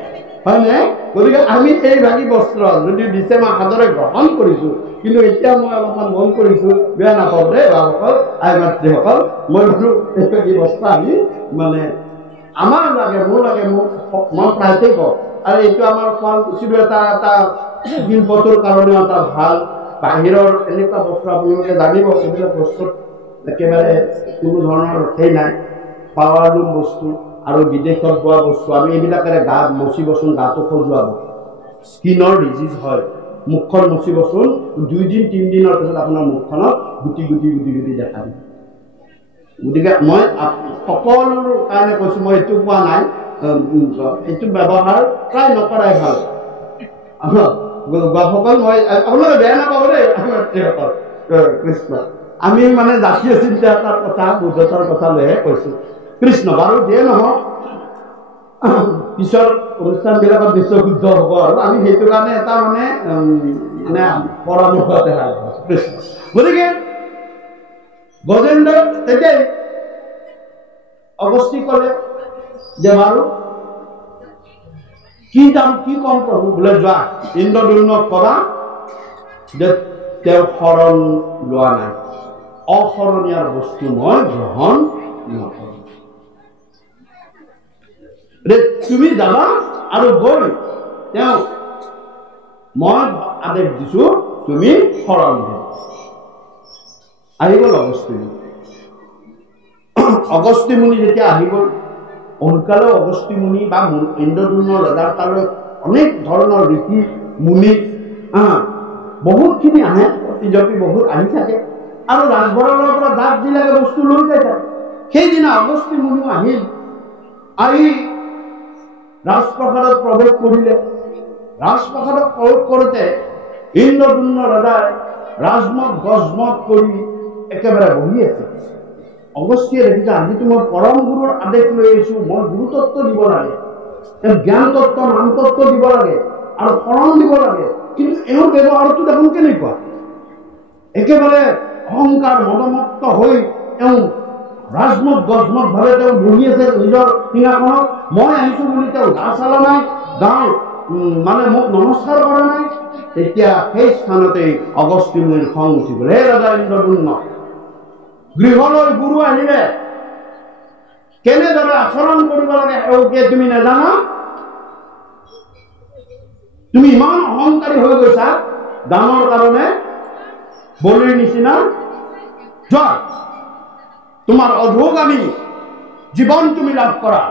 হয়নে? গতিকে আমি এইভাগী বস্ত্ৰ যদি দিছে মই সাদৰে গ্ৰহণ কৰিছোঁ, কিন্তু এতিয়া মই অলপমান মন কৰিছোঁ, বেয়া নাপাব দেই বাবুসকল, আই মাতৃসকল, মই বোলো এইভাগী বস্ত্ৰ আমি মানে আমাৰ লাগে, মোৰ লাগে, মই প্ৰায়তেই কওঁ। আৰু এইটো আমাৰ শুৱালকুছিৰো এটা শিল্পটোৰ কাৰণেও এটা ভাল। বাহিৰৰ এনেকুৱা বস্তু আপোনালোকে জানিব, এইবিলাক বস্তুত একেবাৰে কোনো ধৰণৰ সেই নাই, পাৱাৰলুম বস্তু আৰু বিদেশত বোৱা বস্তু। আমি এইবিলাকেৰে গা মচিবচোন, গাটো খজুৱাব, স্কিনৰ ডিজিজ হয়। মুখখন মচিবচোন, 2 দিন 3 দিনৰ পিছত আপোনাৰ মুখখনত গুটি গুটি গুটি গুটি দেখা দিব গতিকে মই সকলোৰ কাৰণে কৈছো মই এইটো কোৱা নাই এইটো ব্যৱহাৰ প্ৰায় নকৰাই ভাল সকল মই আপোনালোকে বেয়া নাপাব দেই কৃষ্ণ আমি মানে জাতীয় চিন্তাধাৰাৰ কথা বুদ্ধতাৰ কথা লৈহে কৈছো কৃষ্ণ বাৰু যিয়ে নহওক পিছৰ অনুষ্ঠানবিলাকত নিশ্চয় শুদ্ধ হ'ব আৰু আমি সেইটো কাৰণে এটা মানে পৰামৰ্শ দেখা কৃষ্ণ গতিকে গজেন্দ্ৰ তেতিয়াই অগস্তি ক'লে যে বাৰু কি কম প্ৰভু বোলে যোৱা ইন্দ্ৰদ্যুম্নক কবা যে তেওঁ শৰণ লোৱা নাই অশৰণীয়াৰ বস্তু মই গ্ৰহণ নকৰোঁ তুমি যাবা আৰু গৈ তেওঁ মই আদেশ দিছো তুমি শৰণ দিয়া আহি গ'ল অগস্তি মুনি যেতিয়া আহি গ'ল সোনকালে অগস্তি মুনি বা ইন্দ্ৰদ্যুম্ন ৰজাৰ তালৈ অনেক ধৰণৰ ঋষি মুনি বহুতখিনি আহে প্ৰতিজপি বহুত আহি থাকে আৰু ৰাজভঁৰালৰ পৰা দাঁত জিলাকে বস্তু লৈ যাই থাকে সেইদিনা অগস্তি মুনিও আহিল আহি ৰাজপ্ৰসাদত প্ৰৱেশ কৰিলে ৰাজপ্ৰসাদত প্ৰৱেশ কৰোঁতে ইন্দ্ৰদ্যুম্ন ৰজাই ৰাজমত গজমত কৰি একেবাৰে বহি আছে অগস্তিয়ে দেখিছে আজিতো মই পৰম গুৰুৰ আদেশ লৈ আহিছো মই গুৰুতত্ব দিব লাগে জ্ঞান তত্ত্ব নাম তত্ত্ব দিব লাগে আৰু শৰণ দিব লাগে কিন্তু এওঁৰ ব্যৱহাৰটো দেখোন কেনেকুৱা একেবাৰে অহংকাৰ মদমত্ত হৈ এওঁ ৰাজমত গজমত ভাৱে তেওঁ বহি আছে নিজৰ সিংহাসনত মই আহিছো বুলি তেওঁ গা চালা নাই গাঁৱৰ মানে মোক নমস্কাৰ কৰা নাই তেতিয়া সেই স্থানতেই অগস্তি মুনিৰ খং উঠি গ'ল হে ৰজা ইন্দ্ৰদ্যুম্ন গৃহলৈ গুৰু আহিলে কেনেদৰে আচৰণ কৰিব লাগে এওঁকে তুমি নাজানা তুমি ইমান অহংকাৰী হৈ গৈছা দানৰ কাৰণে বলিৰ নিচিনা যোৱা তোমাৰ অধোগামী জীৱন তুমি লাভ কৰা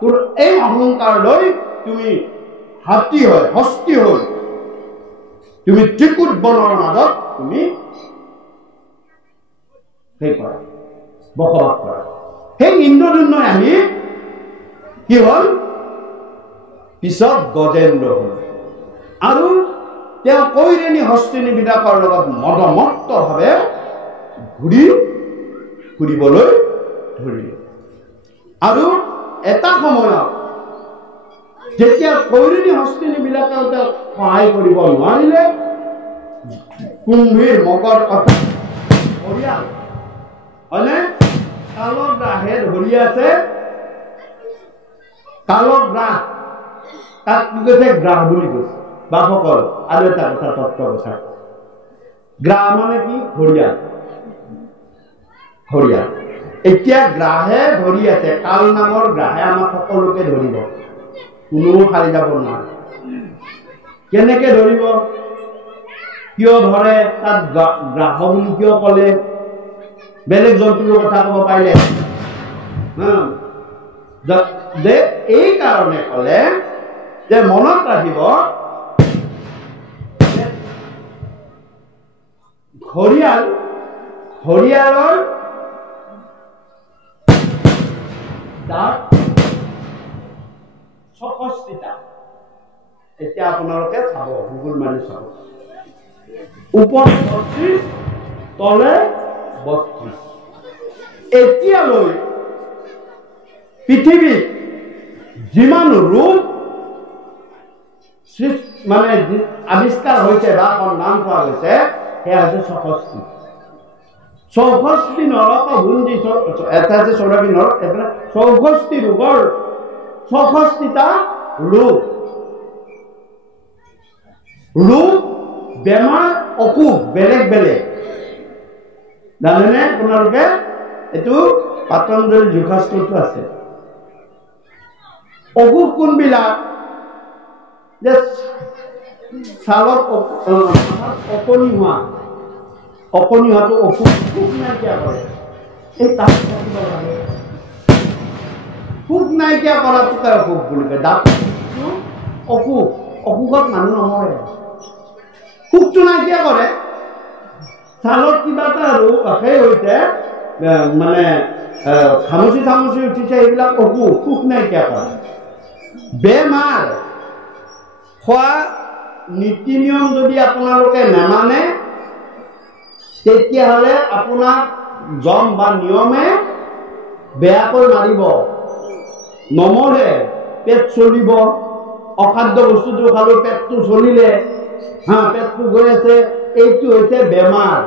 তোৰ এই অহংকাৰ লৈ তুমি হাতী হয় হস্তি হৈ তুমি ত্ৰিকুট বনৰ মাজত তুমি সেই কৰা বসবাস কৰা সেই ইন্দ্ৰদ্যুম্নই আহি কি হ'ল পিছত গজেন্দ্ৰ হ'ল আৰু তেওঁ কৈৰেণী হস্তিনী বিলাকৰ লগত মদমত্তভাৱে ঘূৰিবলৈ ধৰিলে আৰু এটা সময়ত যেতিয়া কৈৰিণী হস্তিনী বিলাকে তেওঁক সহায় কৰিব নোৱাৰিলে কুম্ভীৰ মকৰ কথা পৰিয়াল হয়নে কালগ্ৰাহে ধৰি আছে কালগ্ৰাহ তাক কি কৈছে গ্ৰাহ বুলি কৈছে বাপসকল আৰু এটা কথা তত্ত্ব কথা গ্ৰাহ মানে কি হৰিয়াল এতিয়া গ্ৰাহে ধৰি আছে কাল নামৰ গ্ৰাহে আমাক সকলোকে ধৰিব কোনো খালি যাব নোৱাৰে কেনেকে ধৰিব কিয় ধৰে তাত গ্ৰাহ বুলি কিয় ক'লে বেলেগ জন্তুৰ কথা ক'ব পাৰিলে যে এই কাৰণে ক'লে যে মনত ৰাখিব ঘৰিয়ালৰ দাঁত ৬৬টা এতিয়া আপোনালোকে চাব গুগল মাৰি চাব ওপৰত ৩৬ তলে ৩২ এতিয়ালৈ পৃথিৱীত যিমান ৰূপ মানে আৱিষ্কাৰ হৈছে বা সন্ধান পোৱা গৈছে সেয়া হৈছে ৬৬ নৰক ভুঞ্জি এটা আছে ৮৪ নৰক এটা ৬৪ ৰোগৰ ৬৬টা ৰোগ বেমাৰ অসুখ বেলেগ বেলেগ জানেনে আপোনালোকে এইটো পতঞ্জলি যোগশাস্ত্ৰটো আছে অসুখ কোনবিলাক যে ছালত অকণি হোৱাটো অসুখ নাইকিয়া কৰে এই তাত থাকিব লাগে সুখ নাইকিয়া কৰাটোকে অসুখ বুলি কয় দাঁত অসুখত মানুহ নমৰে সুখটো নাইকিয়া কৰে ছালত কিবা এটা সেই হৈছে মানে খামুচি চামুচি উঠিছে, এইবিলাক অসুখ সুখ নাইকিয়া কৰে। বেমাৰ খোৱা নীতি নিয়ম যদি আপোনালোকে নামানে, তেতিয়াহ'লে আপোনাক জম বা নিয়মে বেয়াকৈ মাৰিব। নমৰে, পেট চলিব। অখাদ্য বস্তুটো খালো, পেটটো চলিলে, পেটটো গৈ আছে, এইটো হৈছে বেমাৰ।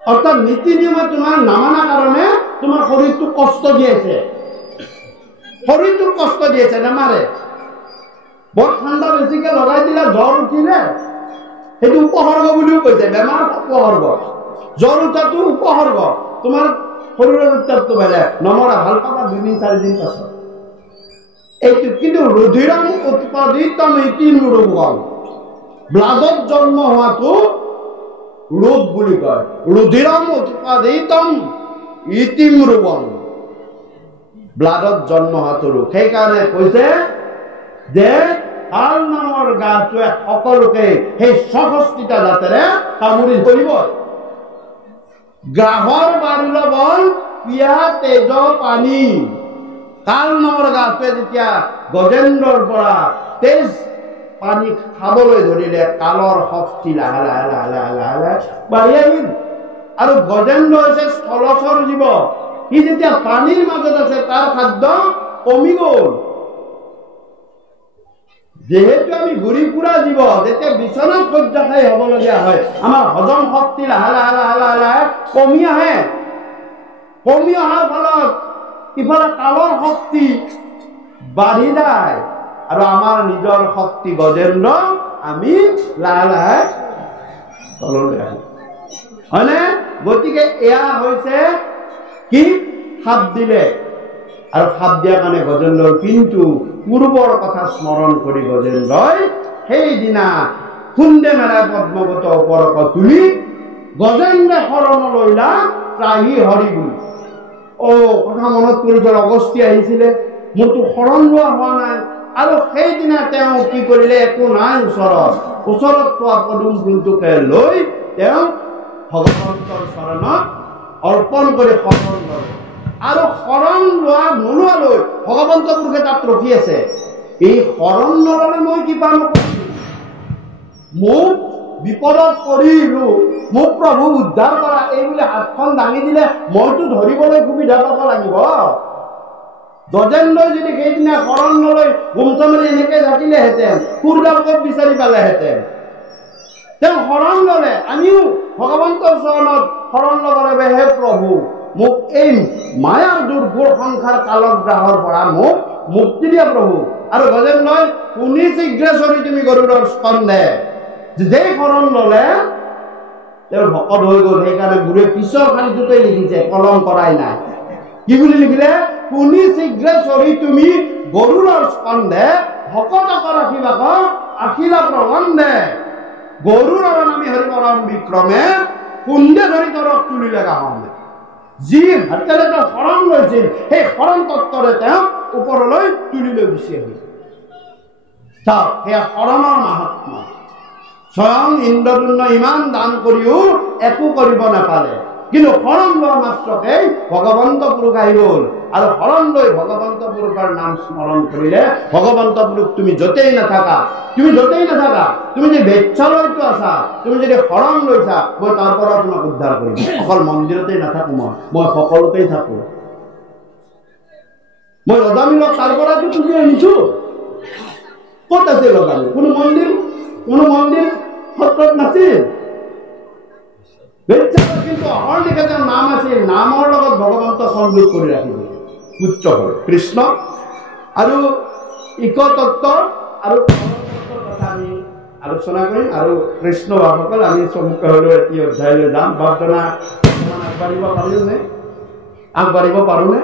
অৰ্থাৎ নীতি নিয়মে তোমাৰ নামানা কাৰণে তোমাৰ শৰীৰটোক কষ্ট দি আছে, শৰীৰটোক কষ্ট দি আছে, নামাৰে। বৰ ঠাণ্ডা বেছিকে লগাই দিলে জ্বৰ উঠিলে, সেইটো উপসৰ্গ বুলিও কৈছে, বেমাৰ উপসৰ্গ। জ্বৰ উঠাটো উপসৰ্গ, তোমাৰ শৰীৰৰ উত্তাপটো বেলেগ, নমৰা, ভাল পাবা 2 দিন 4 দিন পাছত। এইটো কিন্তু ৰুধিৰম উৎপাদিতম ইতিম ৰোগম, ব্লাডত জন্ম হোৱাটো ৰোগ বুলি কয়। ৰুধিৰম উৎপাদিতম ইতিম ৰোগম, ব্লাডত জন্ম হোৱাটো ৰোগ। সেইকাৰণে কৈছে যে কাল নামৰ গাটোৱে সকলোকে সেই ৬৬টা জাতেৰে কামুৰি ধৰিব। গ্ৰাহৰ বাৰুলবন পিয়া তেজ পানী। কাল নামৰ গাটোৱে যেতিয়া গজেন্দ্ৰৰ পৰা তেজ পানী খাবলৈ ধৰিলে, কালৰ শক্তি লাহে লাহে লাহে লাহে লাহে লাহে বাঢ়ি আহিল। আৰু গজেন্দ্ৰ হৈছে স্থলচৰ জীৱ, সি যেতিয়া পানীৰ মাজত আছে তাৰ খাদ্য কমি গ'ল। যেহেতু আমি ঘূৰি ফুৰা জীৱ, যেতিয়া বিচনাত শয্যাশায়ী হ'বলগীয়া হয়, আমাৰ হজম শক্তি লাহে লাহে লাহে লাহে লাহে কমি আহে। কমি অহাৰ ফলত ইফালে কালৰ শক্তি বাঢ়ি যায় আৰু আমাৰ নিজৰ শক্তি গজেন্দ্ৰ আমি লাহে লাহে তললৈ আহো, হয়নে? গতিকে এয়া হৈছে কি? সাপ দিলে, আৰু সাপ দিয়াৰ কাৰণে গজেন্দ্ৰৰ কিন্তু পূৰ্বৰ কথা স্মৰণ কৰি গজেন্দ্ৰই সেইদিনা খুন্দে মেলাই পদ্মগত ওপৰক তুলি গজেন্দ্ৰ শৰণ লৈলা ত্ৰাহি হৰি বুলি। কথা মনত পৰিছিল, অগস্তি আহিছিলে, মোৰতো শৰণ লোৱা হোৱা নাই। আৰু সেইদিনা তেওঁ কি কৰিলে? একো নাই ওচৰত পোৱা পদুম ফুলটোকে লৈ তেওঁ ভগৱন্তৰ চৰণত অৰ্পণ কৰি শৰণ ললে। আৰু শৰণ নোলোৱালৈ ভগৱন্ত পুৰুষে তাত ৰখি আছে। এই শৰণ নললে মই কিবা নকৰিম, মোক বিপদত পৰিলো, মোক প্ৰভু উদ্ধাৰ কৰা, এই বুলি হাতখন দাঙি দিলে মইতো ধৰিবলৈ সুবিধা পাব লাগিব। গজেন্দ্ৰই যদি সেইদিনা শৰণ নলৈ গুমটা মাৰি এনেকে থাকিলেহেঁতেন, সুৰদাৰ ক'ত বিচাৰি পালেহেঁতেন। তেওঁ শৰণ ললে, আমিও ভগৱন্তৰ চৰণত শৰণ ল'ব লাগিব। হে প্ৰভু, মোক এই মায়াৰ দুৰ্ঘোৰ সংসাৰ কালগ্ৰাহৰ পৰা মোক মুক্তি দিয়া প্ৰভু। আৰু গজেন্দ্ৰই শুনি শীঘ্ৰেশ্বৰী তুমি গৰুড়ৰ স্কন্ধে, যেই শৰণ ললে তেওঁৰ ভকত হৈ গ'ল। সেইকাৰণে গুৰুৱে পিছৰ শাৰীটোতে লিখিছে, কলম কৰাই নাই। কি বুলি লিখিলে? শুনি শীঘ্ৰেশ্বৰী তুমি গৰুড়ৰ স্কন্ধে, ভকতক ৰাখিবাক আখিলা প্ৰবন্ধে। গৰুড়ৰ নামি হৰি পৰম বিক্ৰমে, কুন্দে ধৰি তৰক তুলিলে গাহমে। যি হাতেৰে তেওঁ শৰণ লৈছিল, সেই শৰণ তত্ত্বৰে তেওঁক ওপৰলৈ তুলি লৈ গুচি আহিল। চাওক, সেয়া শৰণৰ মাহাত্ম্য। স্বয়ং ইন্দ্ৰদুম্ন ইমান দান কৰিও একো কৰিব নাপালে, কিন্তু শৰণ লোৱা মাত্ৰকে ভগৱন্ত পুৰুষ আহি গ'ল। আৰু শৰণ লৈ ভগৱন্ত পুৰুষৰ নাম স্মৰণ কৰিলে ভগৱন্ত পুৰুষ তুমি য'তেই নাথাকা, তুমি যদি বেচ্ছালয়তো আছা, তুমি যদি শৰণ লৈছা, মই তাৰ পৰা তোমাক উদ্ধাৰ কৰিম। অকল মন্দিৰতেই নাথাকো, মই সকলোতেই থাকো। মই ৰজামিলক তাৰ পৰাতো তুলি আনিছো। ক'ত আছে ৰজামিল? কোনো মন্দিৰ সত্ৰত নাছিল। কিন্তু অহৰ্নিশে তেওঁৰ নাম আছিল, নামৰ লগত ভগৱন্ত সংযোগ কৰি ৰাখিছিল। উচ্চ হয় কৃষ্ণ। আৰু ইকতত্ত্ব আৰু পৰতত্ত্বৰ কথা আমি আলোচনা কৰিম। আৰু কৃষ্ণ ভাৱসকল আমি চমুকৈ হ'লেও এটি অধ্যায়লৈ যাম। ভাৱনা আগবাঢ়িব পাৰোঁনে?